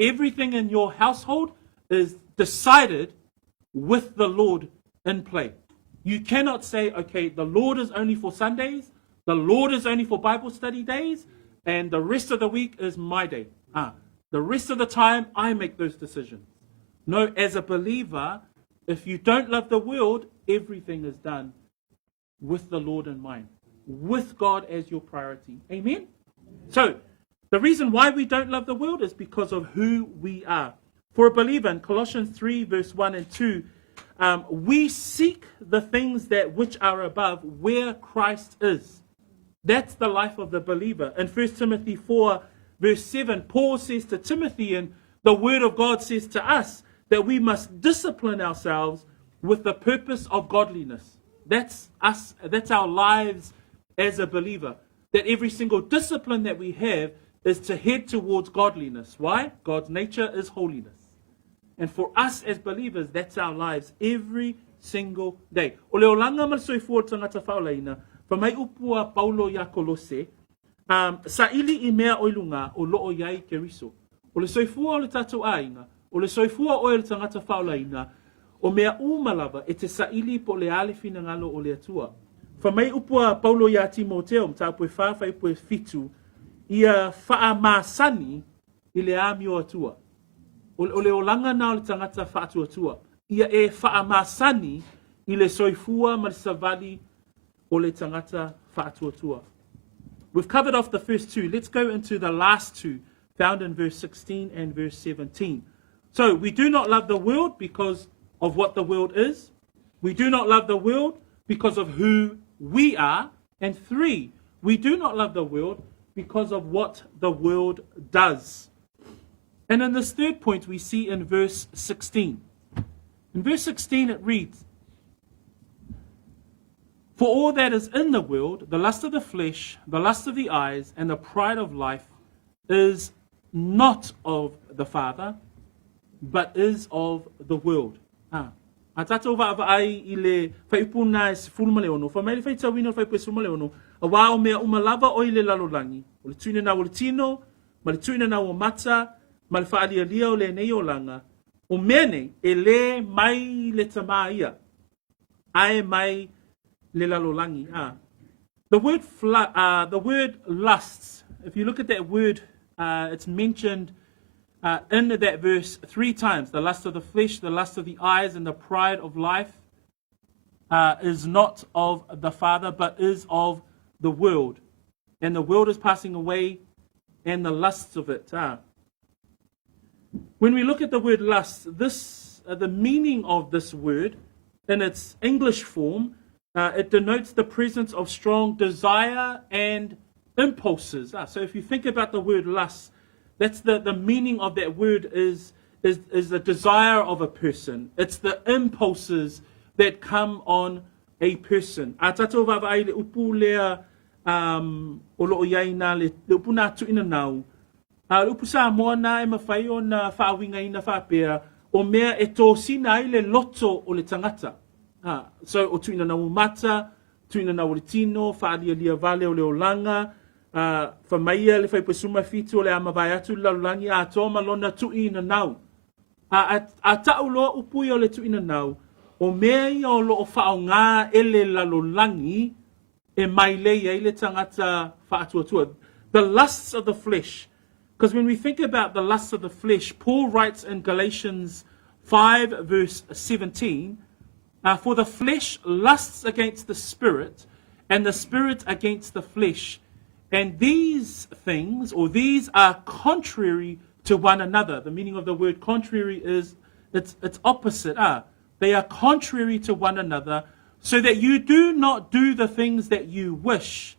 Everything in your household is decided with the Lord in play. You cannot say, okay, the Lord is only for Sundays, the Lord is only for Bible study days, and the rest of the week is my day. The rest of the time, I make those decisions. No, as a believer, if you don't love the world, everything is done with the Lord in mind, with God as your priority. Amen? So, the reason why we don't love the world is because of who we are. For a believer, in Colossians 3, verse 1 and 2, we seek the things that which are above, where Christ is. That's the life of the believer. In 1 Timothy 4, verse 7, Paul says to Timothy, and the word of God says to us, that we must discipline ourselves with the purpose of godliness. That's us, that's our lives as a believer. That every single discipline that we have is to head towards godliness. Why? God's nature is holiness. And for us as believers, that's our lives every single day. O leo langa malsoifua tangata whaolaina, whamai upua Paulo ia Kolose, sa ili I mea oilunga o loo iai keriso. O le soifua o le tatou ainga, o le soifua o le tangata whaolaina, o mea umalava e te sa ili po le alefina ngalo o le atua. Whamai upua Paulo ia Timoteo, mta poe whawhai poe fitu, ia wha masani I le ami o atua. O le olanga na o le tangata whaatu atua. Ia e wha masani I le soifua ma le savali o le tangata whaatuatua. We've covered off the first two. Let's go into the last two, found in verse 16 and verse 17. So, we do not love the world because of what the world is. We do not love the world because of who we are. And 3, we do not love the world because of what the world does. And in this third point, we see in verse 16. In verse 16, it reads, "For all that is in the world, the lust of the flesh, the lust of the eyes, and the pride of life is not of the Father, but is of the world." A tātou wa'awai I le whaipuna e sifuruma le ono. Whamai le whaitawina whaipu e sifuruma le ono. A wao mea umalava o I le lalolagi. O le tuina na o le tino, ma le tuina na o mata, ma le whaalialia o le nei o langa. O mea nei, e le mai le tama ia. Ae mai le lalolagi. The word lusts, if you look at that word, it's mentioned in that verse 3 times. The lust of the flesh, the lust of the eyes, and the pride of life is not of the Father, but is of the world. And the world is passing away, and the lusts of it. When we look at the word lust, the meaning of this word, in its English form, it denotes the presence of strong desire and impulses. So if you think about the word lust, that's the meaning of that word is the desire of a person. It's the impulses that come on a person. A tātou wawai le upu lea o loo iai nā le upu nā tuina nau. Le upu Samoa nā e mawhai o nā whaawinga ina whapea o mea e tō sina ai le loto o le tangata. So o tuina nau mata, tuina nau le tino, whaalia lia vale o le olanga, whamaia le whaipasuma fitu o le amawai atu lalulangi a tō malona tuina nau. A tau loa upui o le tuina nau, o mea i o loo whao ngā ele lalolangi e mai lei e le tangata whaatuatua. The lusts of the flesh. Because when we think about the lusts of the flesh, Paul writes in Galatians 5 verse 17, "For the flesh lusts against the spirit, and the spirit against the flesh. And these things, or these are contrary to one another." The meaning of the word contrary is it's opposite. They are contrary to one another, so that you do not do the things that you wish.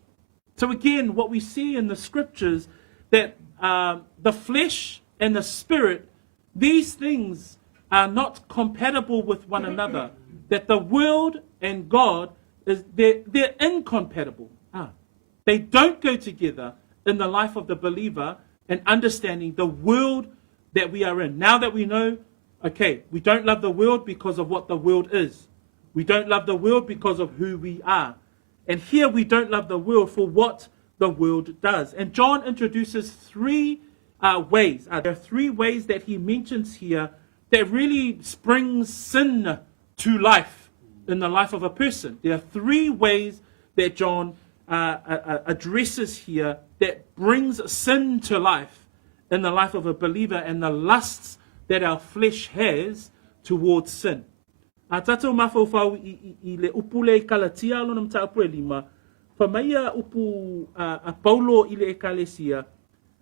So again, what we see in the scriptures, that the flesh and the spirit, these things are not compatible with one another. That the world and God, they're incompatible. They don't go together in the life of the believer and understanding the world that we are in. Now that we know, okay, we don't love the world because of what the world is. We don't love the world because of who we are. And here we don't love the world for what the world does. And John introduces 3 ways. There are 3 ways that he mentions here that really springs sin to life in the life of a person. There are 3 ways that John addresses here that brings sin to life in the life of a believer and the lusts that our flesh has towards sin. A tātou mawhauwhau I le upu le Kalatia alo na mta upu e 5, whamaia upu a Paulo I le Ekalesia,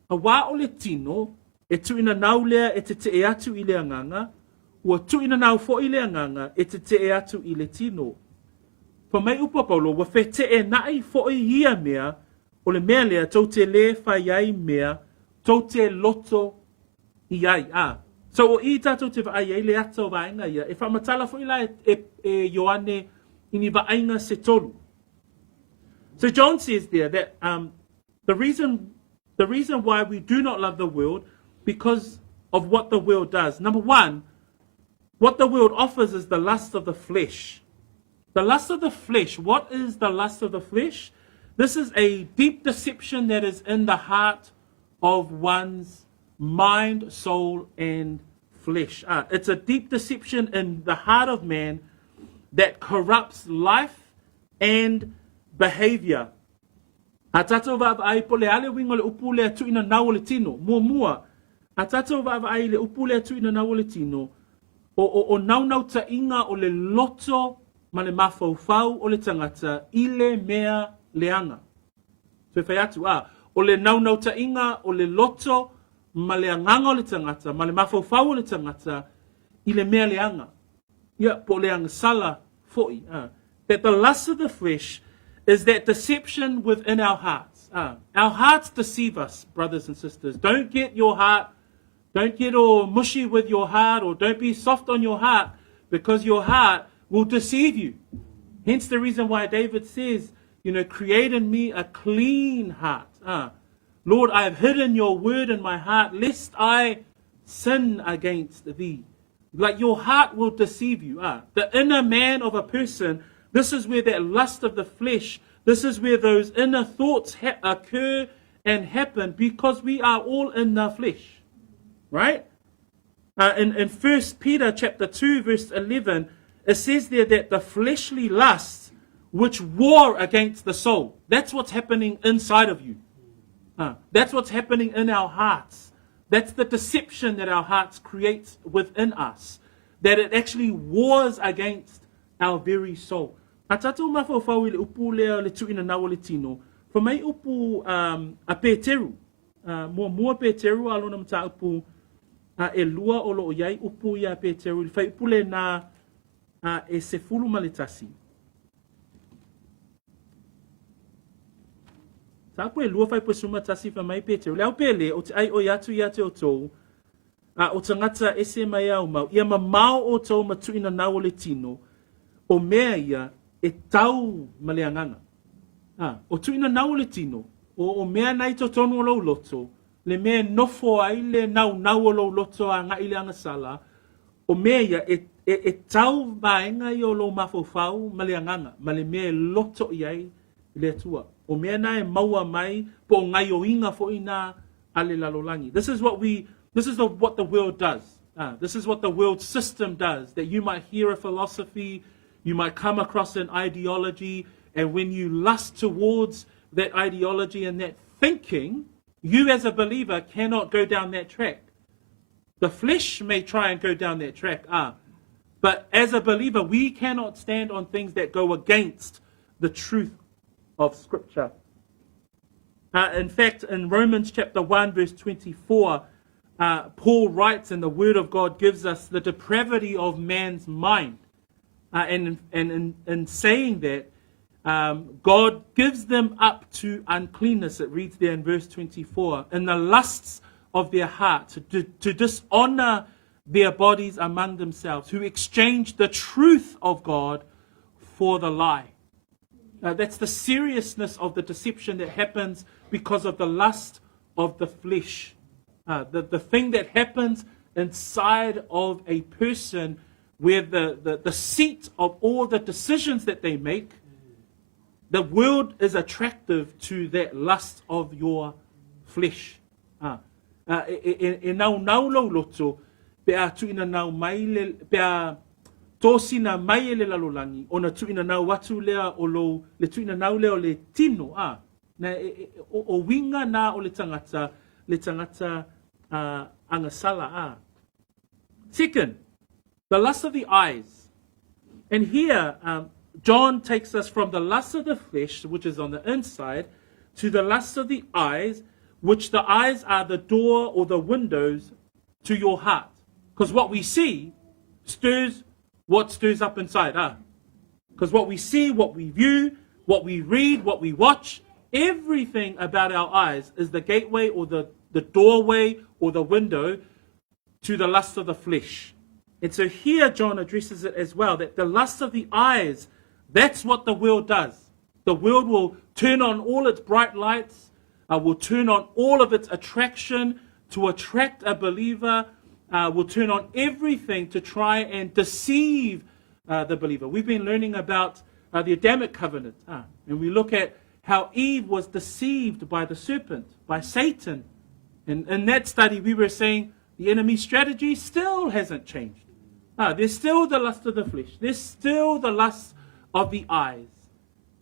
a wā o le tino e tuina nau lea e te te atu I le anganga, ua tuina nau fo I le anganga e te te atu I le tino. Whamai upu a Paulo, wa whe te e nai fo I hia mea, o le mea lea tau te le whai ai mea, tau te loto I ai. So o I tātou te whaai ai le ata o vaenga ia, e whamatala fo I la e Ioane I ni vaenga se tolu. So John says there that the reason why we do not love the world, because of what the world does. Number 1, what the world offers is the lust of the flesh. The lust of the flesh. What is the lust of the flesh? This is a deep deception that is in the heart of one's mind, soul, and flesh. It's a deep deception in the heart of man that corrupts life and behavior. A tātou wa'awai po le ale wingo le upu le tuina nau le tino. Mua. A tātou wa'awai le upu le tuina nau le tino. O nau ta inga o le loto ma le mafaufau o le tangata i le mea leanga. So whai atu, o le naunau tainga, o le loto, ma le anganga o le tangata, ma le mafaufau o le tangata, i le mea leanga. Ia, po le angasala foi. That the lust of the flesh is that deception within our hearts. Our hearts deceive us, brothers and sisters. Don't get all mushy with your heart, or don't be soft on your heart, because your heart will deceive you. Hence the reason why David says, create in me a clean heart. Lord, I have hidden your word in my heart, lest I sin against thee. Like your heart will deceive you. The inner man of a person, this is where that lust of the flesh, this is where those inner thoughts occur and happen, because we are all in the flesh. Right? In 1 Peter chapter 2, verse 11, it says there that the fleshly lusts which war against the soul. That's what's happening inside of you. That's what's happening in our hearts. That's the deception that our hearts create within us. That it actually wars against our very soul. A tātou mawhawhau i le upu lea le tuina nawa le tino. Fa mai upu a Pēteru. Mua Pēteru alona mta upu e lua o loo iai upu ia Pēteru. Le fai upu le na e se fulu malitasi. Sa po e lua fai po suma tasi fa mai Pēteru. Le au pele o te ai o yatu ia te o tou. O tangata ese mai au mau. Ia mamao o tou matuina nawa le tino. O mea ia e tau maleanganga. O tuina nau le tino, o mea nei to tonu o lau loto, le mea nofo ai le nau o lau loto a ngai le angasala, o mea ia e tau maenga i o lau mafofau maleanganga, ma le mea loto i ai le atua. O mea na e maua mai po ngai o inga fo ina ale lalolagi. This is what the world does. This is what the world system does, that you might hear a philosophy, you might come across an ideology, and when you lust towards that ideology and that thinking, you as a believer cannot go down that track. The flesh may try and go down that track, but as a believer, we cannot stand on things that go against the truth of Scripture. In fact, in Romans chapter 1, verse 24, Paul writes, and the Word of God gives us the depravity of man's mind. And in saying that, God gives them up to uncleanness, it reads there in verse 24, in the lusts of their heart, to dishonor their bodies among themselves, who exchange the truth of God for the lie. That's the seriousness of the deception that happens because of the lust of the flesh. The thing that happens inside of a person, where the seat of all the decisions that they make, the world is attractive to that lust of your flesh. E nau lo loto, pe a tuina nau mai le, pe a tōsina mai le lalolagi, o na tuina nau watu lea o lo, le tuina nau lea o le tino, na o winga na o le tangata angasala. Second, the lust of the eyes. And here, John takes us from the lust of the flesh, which is on the inside, to the lust of the eyes, which the eyes are the door or the windows to your heart. Because what we see stirs what stirs up inside. Because what we see, what we view, what we read, what we watch, everything about our eyes is the gateway or the doorway or the window to the lust of the flesh. And so here John addresses it as well, that the lust of the eyes, that's what the world does. The world will turn on all its bright lights, will turn on all of its attraction to attract a believer, will turn on everything to try and deceive the believer. We've been learning about the Adamic covenant, and we look at how Eve was deceived by the serpent, by Satan. And in that study, we were saying the enemy's strategy still hasn't changed. There's still the lust of the flesh. There's still the lust of the eyes.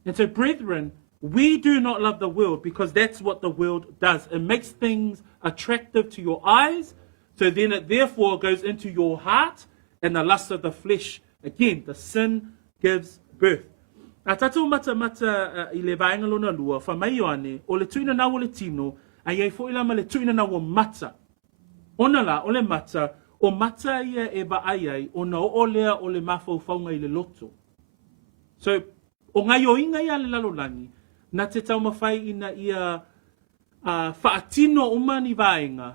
And so, brethren, we do not love the world because that's what the world does. It makes things attractive to your eyes, so then it therefore goes into your heart, and the lust of the flesh, again, the sin gives birth. A tatou mata I le vaenga lona lua, wha mai Ioane, o le tuina nau o le tino, a iei fo ilama le tuina nau o mata. Ona la, o le mata, o mata ia e ba ai, o na o lea o le mafau faunga I le loto. So, o ngai o inga ia le lalolagi, na te tau mawhai ina ia whaatino umani vaenga,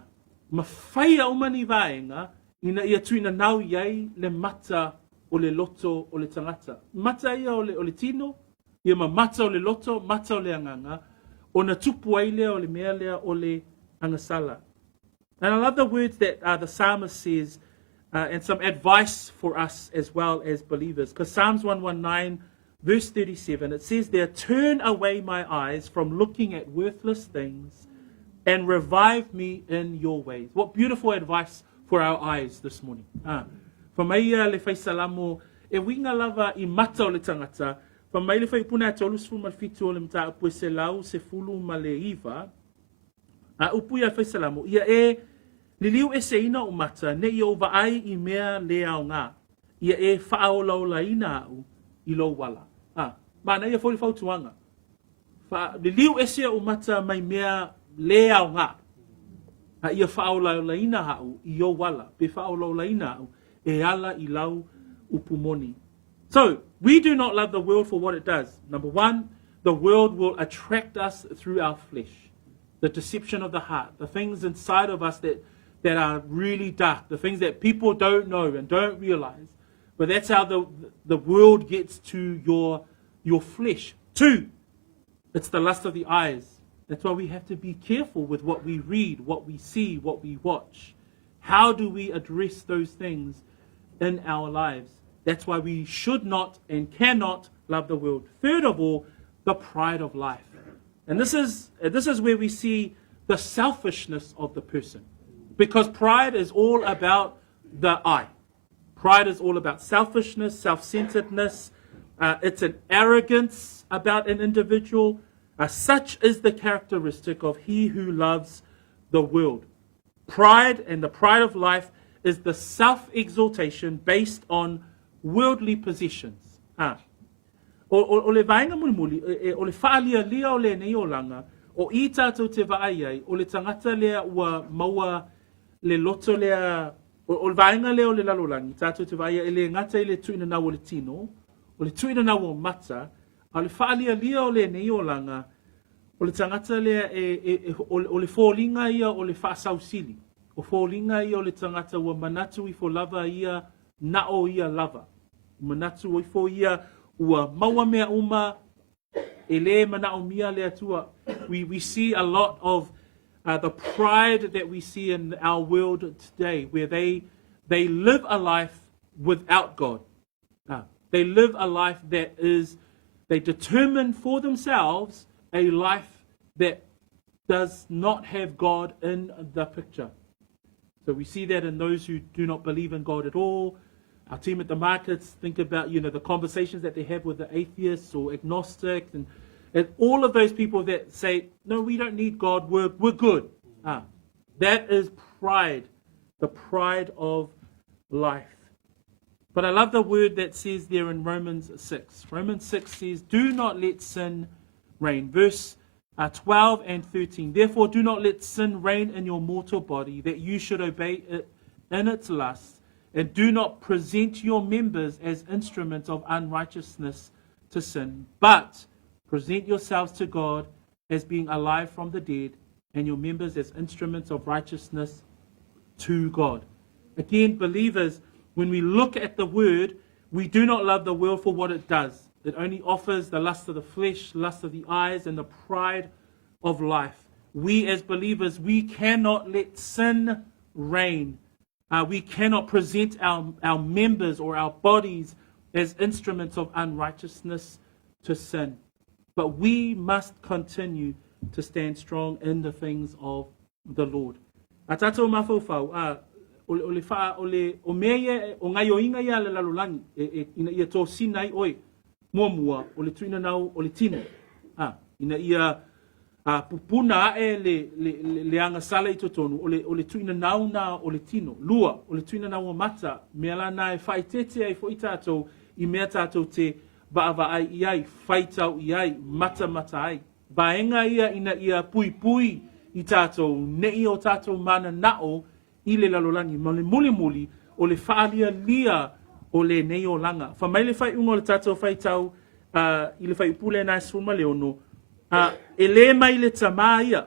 mawhaia umani vaenga, ina ia tuina nau iei le mata o le loto o le tangata. Mata ia o le tino, ia ma mata o le loto, mata o le anganga, o na tupu ai lea o le mea lea o le angasala. And I love the words that the psalmist says, and some advice for us as well as believers. Because Psalms 119, verse 37, it says there, turn away my eyes from looking at worthless things and revive me in your ways. What beautiful advice for our eyes this morning. Whamaia le whai salamo, e winga lava I mata o le tangata, whamai le whai puna atu olus fulu malfitu o le mta upu se lau se fulu ma le iwa, upu ia whai salamo, ia e liliu e se ina o mata, ne I o vaai I mea le au ngā, ia e whaao lau la ina au I lo wala. Mana ia foli whau tuanga. Liliu e se o mata mai mea le au ngā, ia whaao lau la ina au I o wala, pe whaao lau la ina au, e ala I lau upumoni. So, we do not love the world for what it does. Number one, the world will attract us through our flesh. The deception of the heart, the things inside of us that are really dark, the things that people don't know and don't realize. But that's how the world gets to your flesh. Two, it's the lust of the eyes. That's why we have to be careful with what we read, what we see, what we watch. How do we address those things in our lives? That's why we should not and cannot love the world. Third of all, the pride of life. And this is where we see the selfishness of the person. Because pride is all about the I. Pride is all about selfishness, self-centeredness. It's an arrogance about an individual. Such is the characteristic of he who loves the world. Pride and the pride of life is the self-exaltation based on worldly possessions. O le vaenga mulimuli, o le whaalia o le nei o langa, o I tātou te vaaiai, o le tangata lea ua maua le loto lea, o le vaenga lea o le lalolangi, tātou te vaaiai, e le ngata I le tuina nau o le tino, o le tuina nau o mata, a le whaalia o le nei o langa, o le tangata lea o le fōlinga ia o le whaasausili, o fōlinga ia o le tangata ua manatu I fō lava ia na o ia lava. Manatu o I fō ia ua maua mea uma, e le mana o mia le atua. We see a lot of the pride that we see in our world today, where they live a life without God. They live a life that is, they determine for themselves a life that does not have God in the picture. So we see that in those who do not believe in God at all. Our team at the markets think about, the conversations that they have with the atheists or agnostics and all of those people that say, no, we don't need God, we're good. That is pride, the pride of life. But I love the word that says there in Romans 6. Romans 6 says, do not let sin reign. Verse 12 and 13. Therefore, do not let sin reign in your mortal body, that you should obey it in its lusts. And do not present your members as instruments of unrighteousness to sin, but present yourselves to God as being alive from the dead, and your members as instruments of righteousness to God. Again, believers, when we look at the word, we do not love the world for what it does. It only offers the lust of the flesh, lust of the eyes, and the pride of life. We as believers, we cannot let sin reign. We cannot present our members or our bodies as instruments of unrighteousness to sin. But we must continue to stand strong in the things of the Lord. A tātou mawhauwhau, o mea o ngai o inga ia le lalolangi, ina ia tō sinai oi, mua, o le tuina nau o le tino. Ina ia pupuna le anga sala I totonu, o le tuina nau na o le tino. Lua, o le tuina nau o mata, mea lana e whaitete ai fo I tātou, i mea tātou te vaava ai i ai, whaitau i ai, mata ai. Vaenga ia ina ia pui pui i tātou nei o tātou mana nao i le lalolangi. Ma le muli o le whaalia lia o le nei o langa. Whamai le whai ungo le tātou whaitau i le whai upule nai suma le ono. E le mai le tamā ia,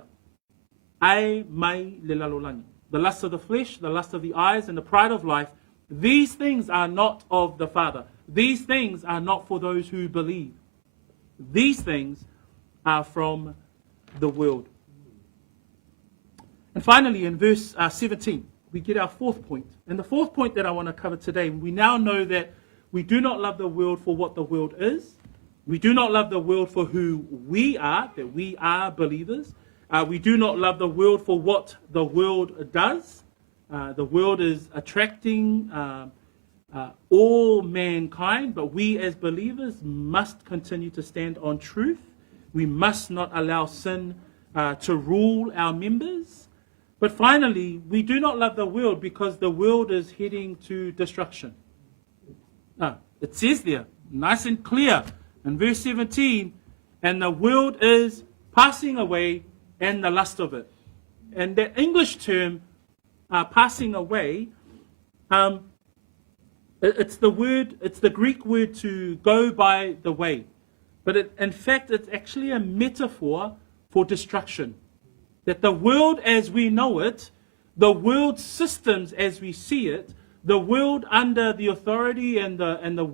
ai mai le lalolangi. The lust of the flesh, the lust of the eyes, and the pride of life, these things are not of the Father. These things are not for those who believe. These things are from the world. And finally, in verse 17, we get our fourth point. And the fourth point that I want to cover today, we now know that we do not love the world for what the world is. We do not love the world for who we are, that we are believers. We do not love the world for what the world does. The world is attracting all mankind, but we as believers must continue to stand on truth. We must not allow sin to rule our members. But finally, we do not love the world because the world is heading to destruction. It says there, nice and clear, in verse 17, and the world is passing away and the lust of it. And that English term, passing away, it's the Greek word to go by the way. But in fact, it's actually a metaphor for destruction. That the world as we know it, the world systems as we see it, the world under the authority and the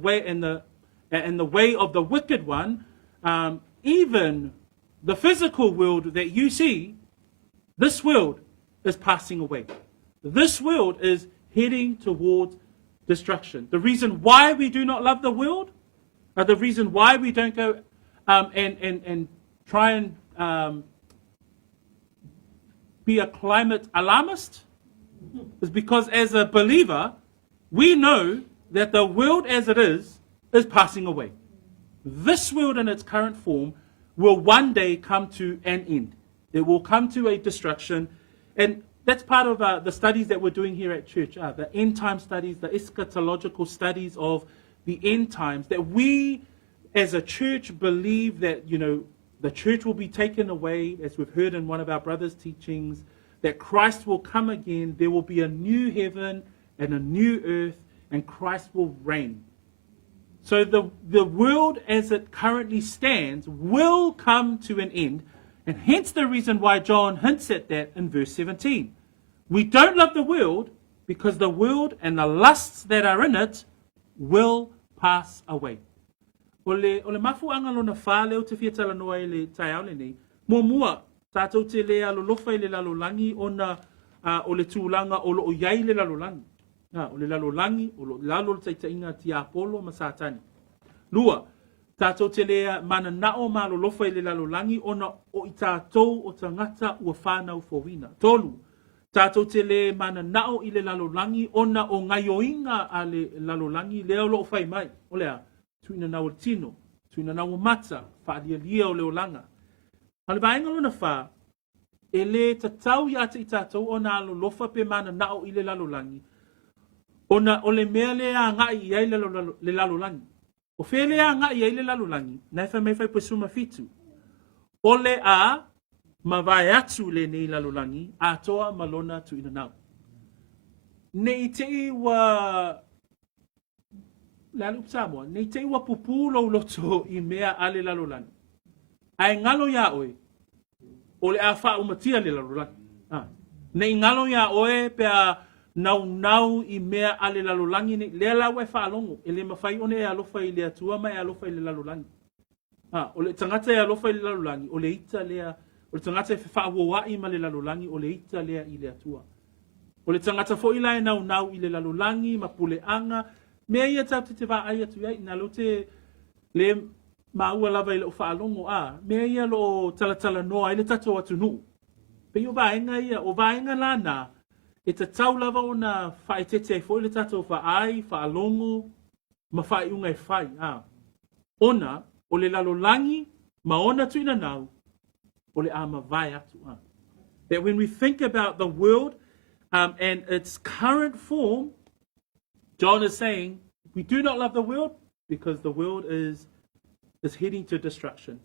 way of the wicked one, even the physical world that you see, this world is passing away. This world is heading towards destruction. The reason why we do not love the world, the reason why we don't go and try and be a climate alarmist, is because as a believer, we know that the world as it is passing away. This world in its current form will one day come to an end. It will come to a destruction. And that's part of the studies that we're doing here at church, the end time studies, the eschatological studies of the end times, that we as a church believe that, the church will be taken away, as we've heard in one of our brothers' teachings, that Christ will come again, there will be a new heaven and a new earth, and Christ will reign. So the world as it currently stands will come to an end, and hence the reason why John hints at that in verse 17. We don't love the world because the world and the lusts that are in it will pass away. O le mafuanga lona wha leo te whiatala noa e le tai aole nei, mua tātou te le alolofa i le lalolangi o le tūlanga o lo o iai le lalolangi. O le lalolagi, o lo lalo le taitainga ti apolo ma satani. Lua, tātou te lea mana nao ma lolofa i le lalolangi ona o i tātou o tangata ua whānau fōwina. Tolu, tātou te le mana nao i le lalolangi ona o ngaioinga a le lalolangi leo lo whai mai. O lea, tuina nao le tino, tuina nao mata, whaalia lia o leo langa. Hale vaenga lona wha, e le tatau i ata i tātou ona lolofa pe mana nao i le lalolangi. Ona o le mea lea ngai i ai le lalolangi. O whea lea ngai i ai le lalolangi, nai whai mai whai pasuma fitu. O le a, ma vai atu le nei lalolangi, a toa malona tu ina nau. Nei te iwa, lalu Samoa, nei te iwa pupu lo loto i mea a le lalolangi. Ai ngalo ya oe, o le a wha umatia le lalolangi. Nei ngalo ya oe pe a nau i mea ale lalolangi ne lea lawa e whaalongo e le mawhai one e alofa i le atua mai e alofa i le lalolangi. O le tangata e alofa i le lalolangi, o le ita lea, o le tangata e whaawawai ma le lalolangi, o le ita lea i le atua. O le tangata fo ila e nau i le lalolangi, ma pule anga, mea ia tau te wā ai atu iai, nā lo te le maua lava i le o whaalongo mea ia lo talatala noa i le tato atu nuu. Pe o vaenga ia, o vaenga lana, e te tau lava o na whae tete ai fo le tatou whaai, whaalongo, ma whae unga e whai. Ona, o le lalolangi, ma ona tuina nau, o le ama vai atu. That when we think about the world and its current form, John is saying, we do not love the world because the world is heading to destruction.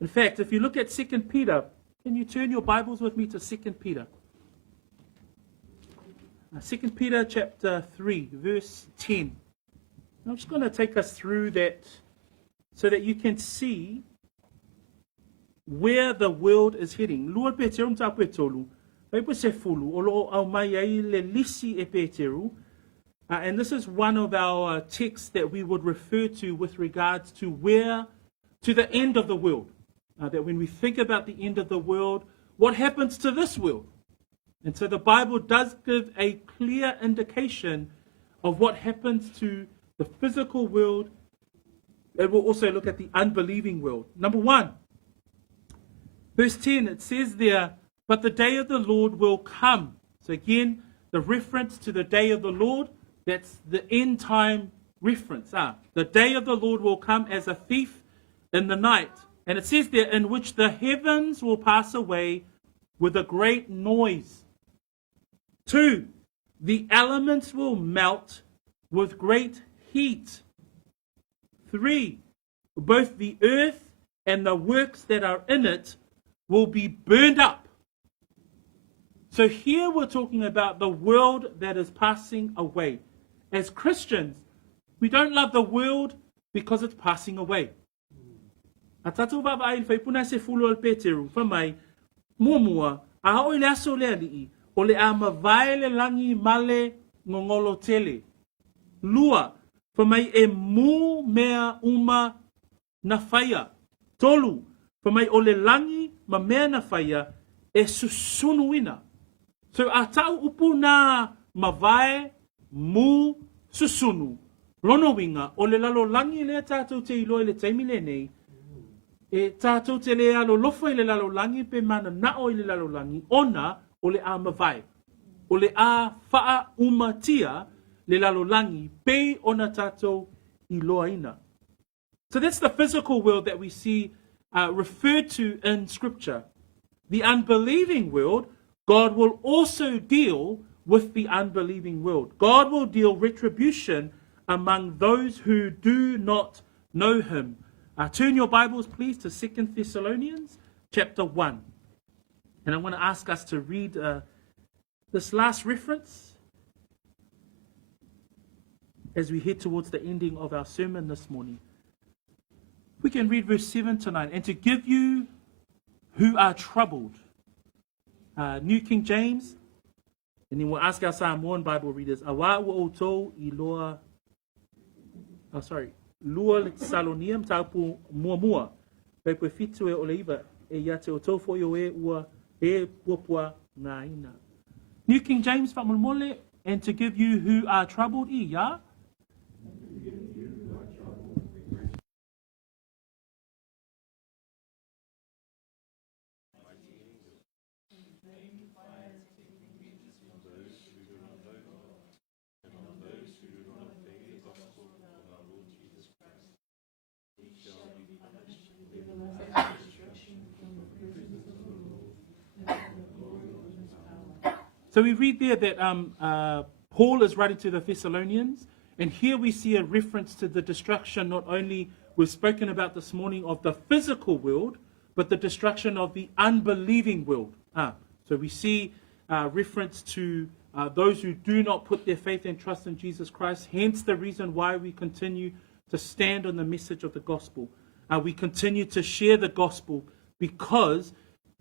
In fact, if you look at 2 Peter, can you turn your Bibles with me to 2 Peter? 2 Peter chapter 3, verse 10. I'm just going to take us through that so that you can see where the world is heading. Lua Peteru mta petolu. Paipo se fulu. Olo au mai ai le lisi e Peteru. And this is one of our texts that we would refer to with regards to the end of the world. That when we think about the end of the world, what happens to this world? And so the Bible does give a clear indication of what happens to the physical world. And we'll also look at the unbelieving world. Number 1, verse 10, it says there, but the day of the Lord will come. So again, the reference to the day of the Lord, that's the end time reference. The day of the Lord will come as a thief in the night. And it says there, in which the heavens will pass away with a great noise. 2, the elements will melt with great heat. 3, both the earth and the works that are in it will be burned up. So here we're talking about the world that is passing away. As Christians, we don't love the world because it's passing away. A tatu baba ai faipuna se fulu al Peteru, famai, mua, a hao ile aso le alii, o le a mavaele langi male ngongolo tele. Lua, famai e mu mea uma na whaia. Tolu, famai o le langi ma mea na whaia e susunuina. So a tau upu na mavae mu susunu. Lono winga, o le lalo langi le tātou te ilo le taimile nei, e tātou te le alo lofa i le lalo langi pe mana nao i le lalo langi, ona o le a mavae. O le a faa umatia le lalo langi pe ona tātou I loaina. So that's the physical world that we see referred to in Scripture. The unbelieving world, God will also deal with the unbelieving world. God will deal retribution among those who do not know him. Turn your Bibles, please, to 2 Thessalonians chapter 1. And I want to ask us to read this last reference as we head towards the ending of our sermon this morning. We can read verse 7 to 9. And to give you who are troubled. New King James. And then we'll ask our Samoan Bible readers. Awa o to I loa. Oh, sorry. Lua salonium taupu mua. Pepe fitu e oleiva. E yate o to fo yo e ua e puapua ngaina. New King James whamulmole. And to give you who are troubled. I ya. So we read there that Paul is writing to the Thessalonians, and here we see a reference to the destruction, not only we've spoken about this morning of the physical world, but the destruction of the unbelieving world. So we see reference to those who do not put their faith and trust in Jesus Christ, hence the reason why we continue to stand on the message of the gospel. We continue to share the gospel because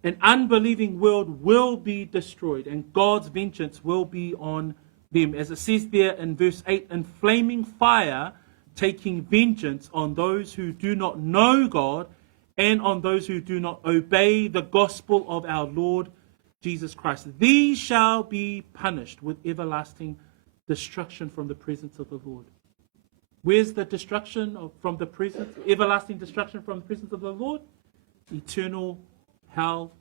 an unbelieving world will be destroyed and God's vengeance will be on them. As it says there in verse 8, in flaming fire, taking vengeance on those who do not know God and on those who do not obey the gospel of our Lord Jesus Christ. These shall be punished with everlasting destruction from the presence of the Lord. Where's the destruction from the presence, everlasting destruction from the presence of the Lord? Eternal hell,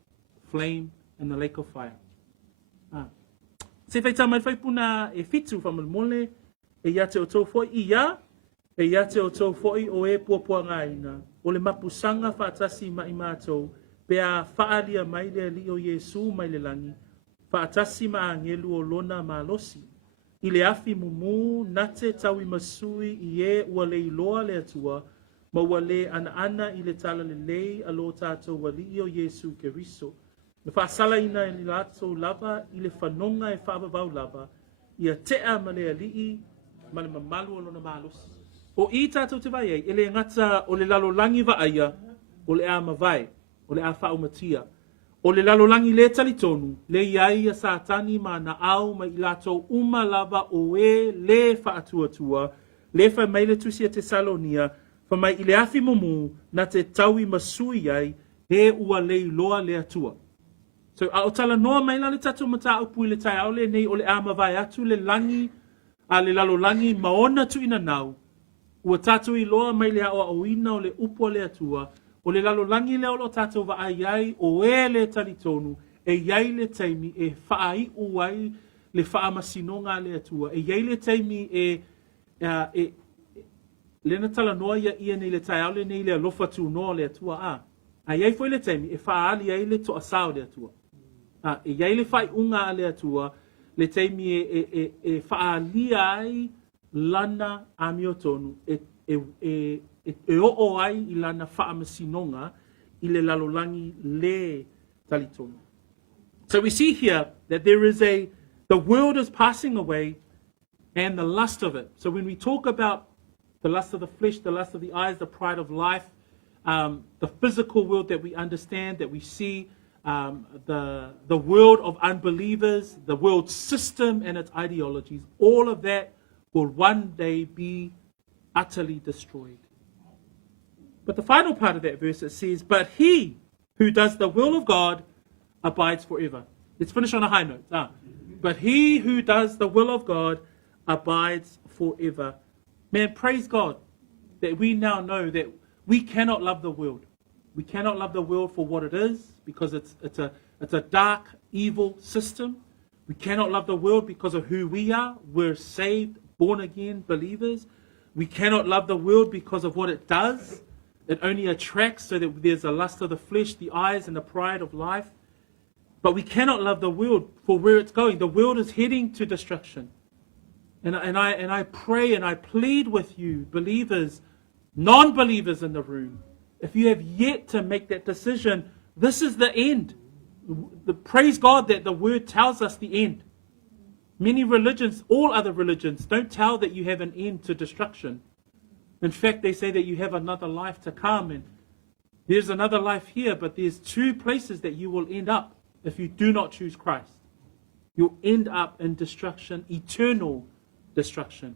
flame, and the lake of fire. Se fai tamai fai puna e fitu whamulmole, e iate o tau foi ia, e iate o tau foi o e puapua ngaina, o le mapusanga whaatasi mai mātou, pea whaalia mai le li o Yesu mai le langi, whaatasi ma angelu o lona ma losi, I le afi mumu, nate tau I masui I e ua le iloa le atua, ma ua le ana I le tala le lei alo tātou wali o Yesu Keriso. Na whaasala ina I lato lava, I le whanonga e whaavavau lava, ia tea ma le alii, ma le mamalu o lona malus. O I tātou te vai e le ngata o le lalolangi vaaya, o le a mawai, o le a whaumatia. O le lalolangi le talitonu, le iai a sātani ma na au ma I lato uma lava o e le whaatuatua, le wha mai le tusia te Salonia, wha mai I le afi mumu na te taui masui ai, he ua le iloa le atua. So a o tala noa mai la le tatu mata upu I le tai au le nei o le a mawai atu le langi, a le lalolangi maona tu ina nau, ua tatu iloa mai le awa o ina o le upu le atua, o le lalolangi leo lo tātou wa ai o e le talitonu, e iai le taimi e whaai uai le wha masinonga le atua, e iai le taimi le na tala noa ia nei le tai au le nei le alofa tu noa le atua a iai foi le taimi e whaali ai le toa sao le atua, e iai le whai unga le atua, le taimi e whaali ai lana amiotonu e o ai I lana whaamasinonga I le lalolangi le talitonu. So we see here that the world is passing away and the lust of it. So when we talk about the lust of the flesh, the lust of the eyes, the pride of life, the physical world that we understand, that we see, the world of unbelievers, the world system and its ideologies, all of that will one day be utterly destroyed. But the final part of that verse, it says, but he who does the will of God abides forever. Let's finish on a high note. But he who does the will of God abides forever. Man, praise God that we now know that we cannot love the world. We cannot love the world for what it is, because it's a dark, evil system. We cannot love the world because of who we are. We're saved, born again believers. We cannot love the world because of what it does. It only attracts, so that there's a lust of the flesh, the eyes, and the pride of life. But we cannot love the world for where it's going. The world is heading to destruction. And I pray and I plead with you, believers, non-believers in the room, if you have yet to make that decision, this is the end. Praise God that the word tells us the end. Many religions, all other religions, don't tell that you have an end to destruction. In fact, they say that you have another life to come, and there's another life here, but there's two places that you will end up if you do not choose Christ. You'll end up in destruction, eternal destruction.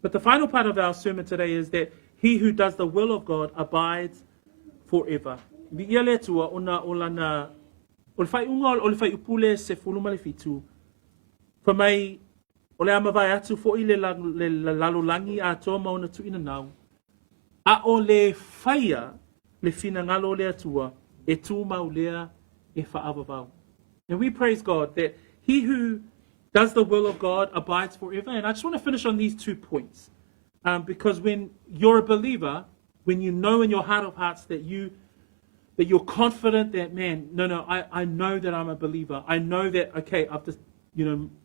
But the final part of our sermon today is that he who does the will of God abides forever. Vi ia le tua ona olana o le fai unga o le fai upule se fuluma le fitu. Fa mai o le amawai atu fo I le lalolangi a toa mauna tu ina nau. A o le faia le fina ngalo le atua e tu maulea e whaavavau. And we praise God that he who does the will of God abides forever. And I just want to finish on these 2 points. Because when you're a believer, when you know in your heart of hearts that you're confident that, man, I know that I'm a believer. I know that, okay, I've just,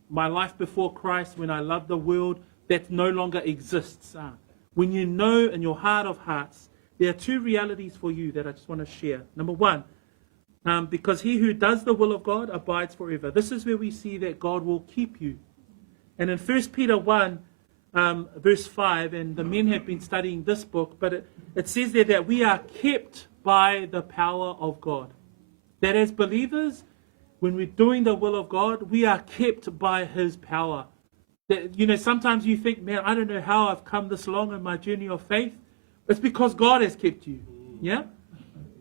my life before Christ, when I love the world, that no longer exists. When you know in your heart of hearts, there are 2 realities for you that I just want to share. Number 1, because he who does the will of God abides forever. This is where we see that God will keep you. And in 1 Peter 1, verse 5, and the men have been studying this book, but it says there that we are kept by the power of God. That as believers, when we're doing the will of God, we are kept by his power. That, sometimes you think, man, I don't know how I've come this long in my journey of faith. It's because God has kept you. Yeah?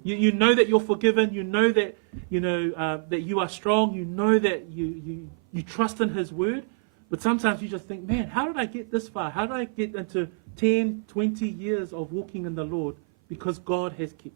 You know that you're forgiven. You know that, that you are strong. You know that you trust in his word. But sometimes you just think, man, how did I get this far? How did I get into 10, 20 years of walking in the Lord? Because God has kept you.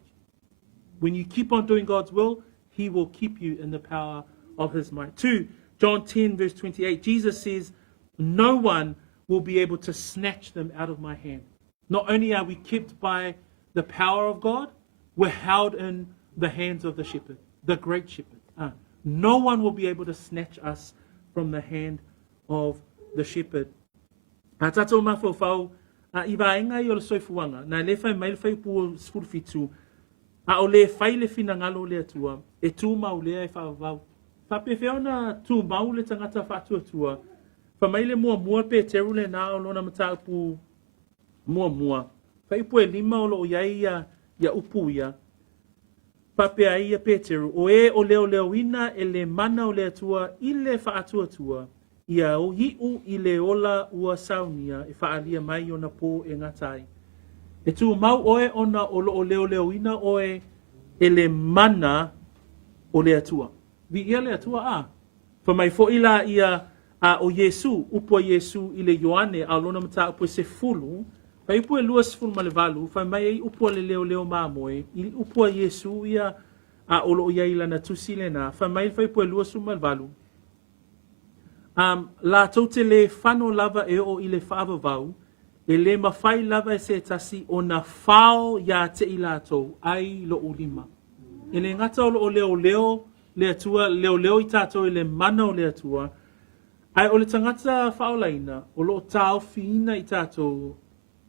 When you keep on doing God's will, he will keep you in the power of his might. 2 John 10, verse 28, Jesus says, no one will be able to snatch them out of my hand. Not only are we kept by the power of God, we're held in the hands of the shepherd, the great shepherd. No one will be able to snatch us from the hand of the shepherd. A tatou mawhawhau, I vaenga I o le soifuanga, na le whai mai le whai pua sfurfitu, a o le whai le fina ngalo le atua, e tū mau lea e whawavau. Whape whiaona tū mau le tangata whatua tua, wha mai le mua pe teru le nā o lona mataupu mua. Whai pua e lima o lo iai ia upu ia, Pape ai a Peteru, o e o leo ina e le mana o le atua I le whaatua tua, ia o hiu I le ola ua saunia e whaalia mai o na pō e ngatai. E tu mau oe ona o leo ina oe e le mana o le atua. Vi ia le atua a. Fa mai fo ila ia o Yesu, upua Yesu I le Ioane a lona mata upua se fulu, Fa upua luas fulu malevalu, fa mai ei upua le leo mamoe, I upua Yesu ia a olo ia ila na tusi na, fa mai fa upua luas fulu malevalu. La tote le fano lava e o I le whaavavau, e le mawhai lava e se tasi o na whao ia te ilato ai lo ulima. E le ngata o leo le atua, leo I tato I le mana o le atua, ai o le tangata whaolaina, o lo tau fiina I tato,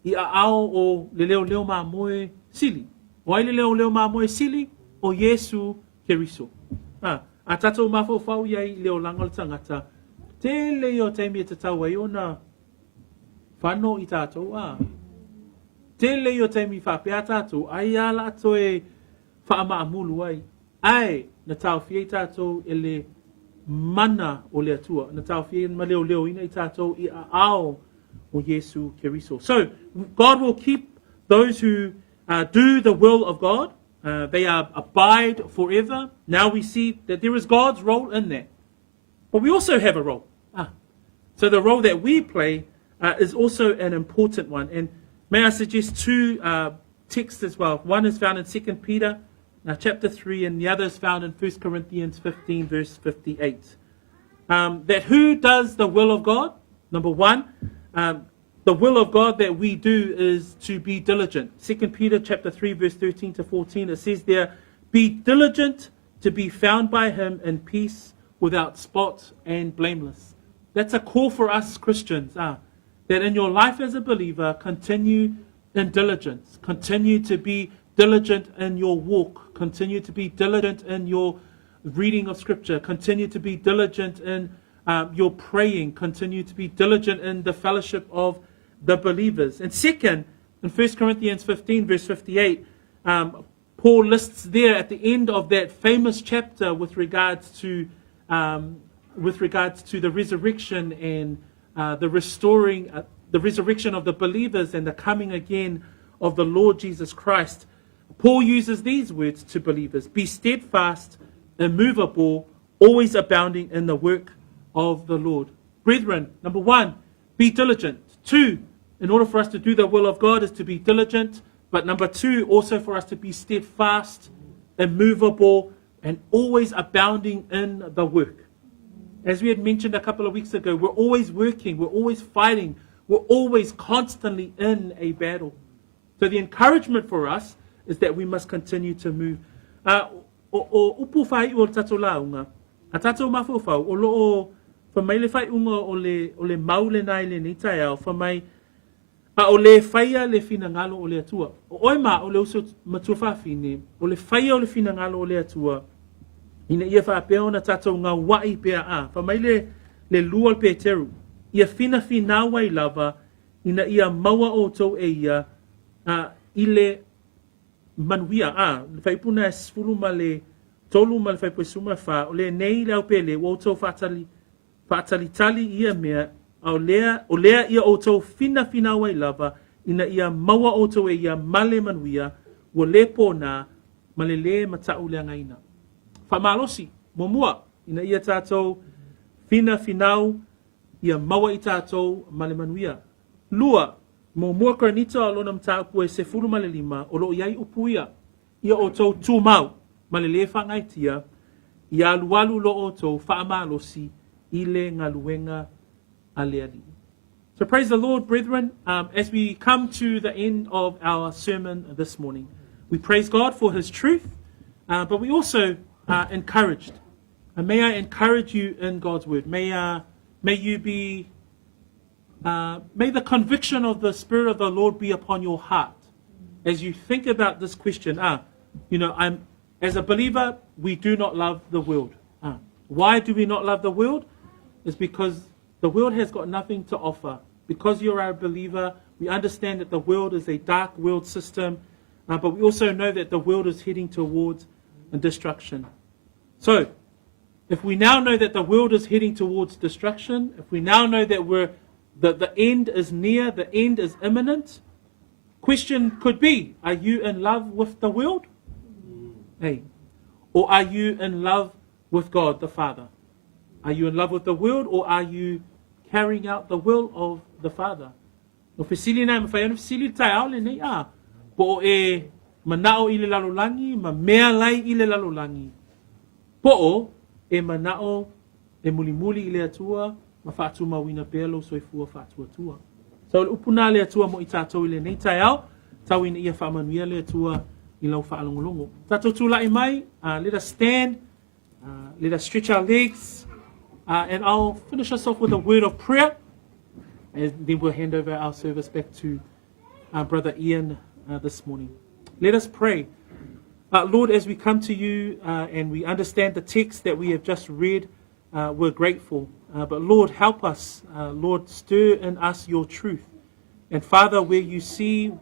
I a ao o le leo mamoe sili. O ai le leo mamoe sili o Yesu Keriso. A tatou mawhawhau iai leo langa le tangata. Te leo taimi e tatau ai ona whano I tatou Te leo taimi whapea tatou ai ala ato e whaamaamulu ai. Ai na tau fia I tatou e le mana o le atua. Na tau fia ma leo ina I tatou I a ao o Yesu Keriso. So, God will keep those who do the will of God. They abide forever. Now we see that there is God's role in that. But we also have a role. So the role that we play is also an important one. And may I suggest two texts as well. One is found in 2 Peter chapter 3, and the other is found in 1 Corinthians 15, verse 58. That who does the will of God? Number one, the will of God that we do is to be diligent. 2 Peter chapter 3, verse 13 to 14, it says there, be diligent to be found by him in peace, without spot and blameless. That's a call for us Christians, that in your life as a believer, continue in diligence. Continue to be diligent in your walk. Continue to be diligent in your reading of Scripture. Continue to be diligent in your praying. Continue to be diligent in the fellowship of the believers. And second, in 1 Corinthians 15, verse 58, Paul lists there at the end of that famous chapter with regards to the resurrection and the resurrection of the believers and the coming again of the Lord Jesus Christ. Paul uses these words to believers: be steadfast, immovable, always abounding in the work of the Lord. Brethren, number one, be diligent. Two, in order for us to do the will of God is to be diligent. But number two, also for us to be steadfast, immovable, and always abounding in the work. As we had mentioned a couple of weeks ago, we're always working, we're always fighting, we're always constantly in a battle. So the encouragement for us is that we must continue to move. O upu whai o tatou launga, a tatou mawhawhau, o loo whamai le whai unga o le maule nai le nitai au, whamai o le whaia le whina ngalo o le atua. O oima o le uso matua whawhine, o le whaia o le whina ngalo o le atua, ina ia whaapea na tatou ngā wai pea a, whamai le lua pe teru, ia whina whina wai lava, ina ia maua o tau e ia, i le manuia le whaipuna e sfuru ma le tolu ma le whaipua suma wha, o le nei leo pele, o tau whaatali tali ia mea, o lea ia o tau whina wai lava, ina ia maua o tau e ia male manuia, o le pōna, ma le matau lea ngaina. Whamalosi, momua, ina ia tātou whina ia maua i tātou male manuia. Lua, momua karanita o lona mtaupu e se furu male lima, o lo iai upuia, ia o tau tūmau, male le whangaitia, ia alualu lo o tau whaamalosi, i le ngaluenga aleali. So praise the Lord, brethren, as we come to the end of our sermon this morning. We praise God for his truth, but we also are encouraged. And may I encourage you in God's word. May may you be, may the conviction of the Spirit of the Lord be upon your heart as you think about this question. As a believer, we do not love the world. Why do we not love the world? It's because the world has got nothing to offer. Because you're a believer, we understand that the world is a dark world system, but we also know that the world is heading towards destruction. So, if we now know that the world is heading towards destruction, if we now know that the end is near, the end is imminent, question could be, are you in love with the world? Hey. Or are you in love with God the Father? Are you in love with the world, or are you carrying out the will of the Father? No fesili na mafai no fesili tai au le nei po e manao i le lalolagi, ma mea lai i le lalolagi. Po e manao e mulimuli i le atua, ma whaatu mawina pelo soifua whaatu atua. So upuna le atua mo i tātou i le nei tai au, tau ina ia whaamanuia le atua i lau whaalongolongo. Tātou tūlai mai, let us stand, let us stretch our legs, and I'll finish us off with a word of prayer, and then we'll hand over our service back to Brother Ioane this morning. Let us pray. Lord, as we come to you and we understand the text that we have just read, we're grateful. But Lord, help us. Lord, stir in us your truth. And Father, where you see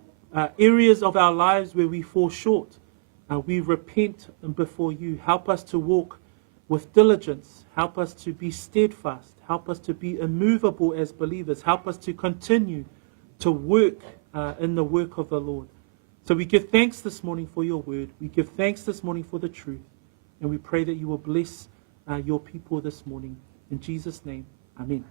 areas of our lives where we fall short, we repent before you. Help us to walk with diligence. Help us to be steadfast. Help us to be immovable as believers. Help us to continue to work in the work of the Lord. So we give thanks this morning for your word. We give thanks this morning for the truth. And we pray that you will bless your people this morning. In Jesus' name, amen.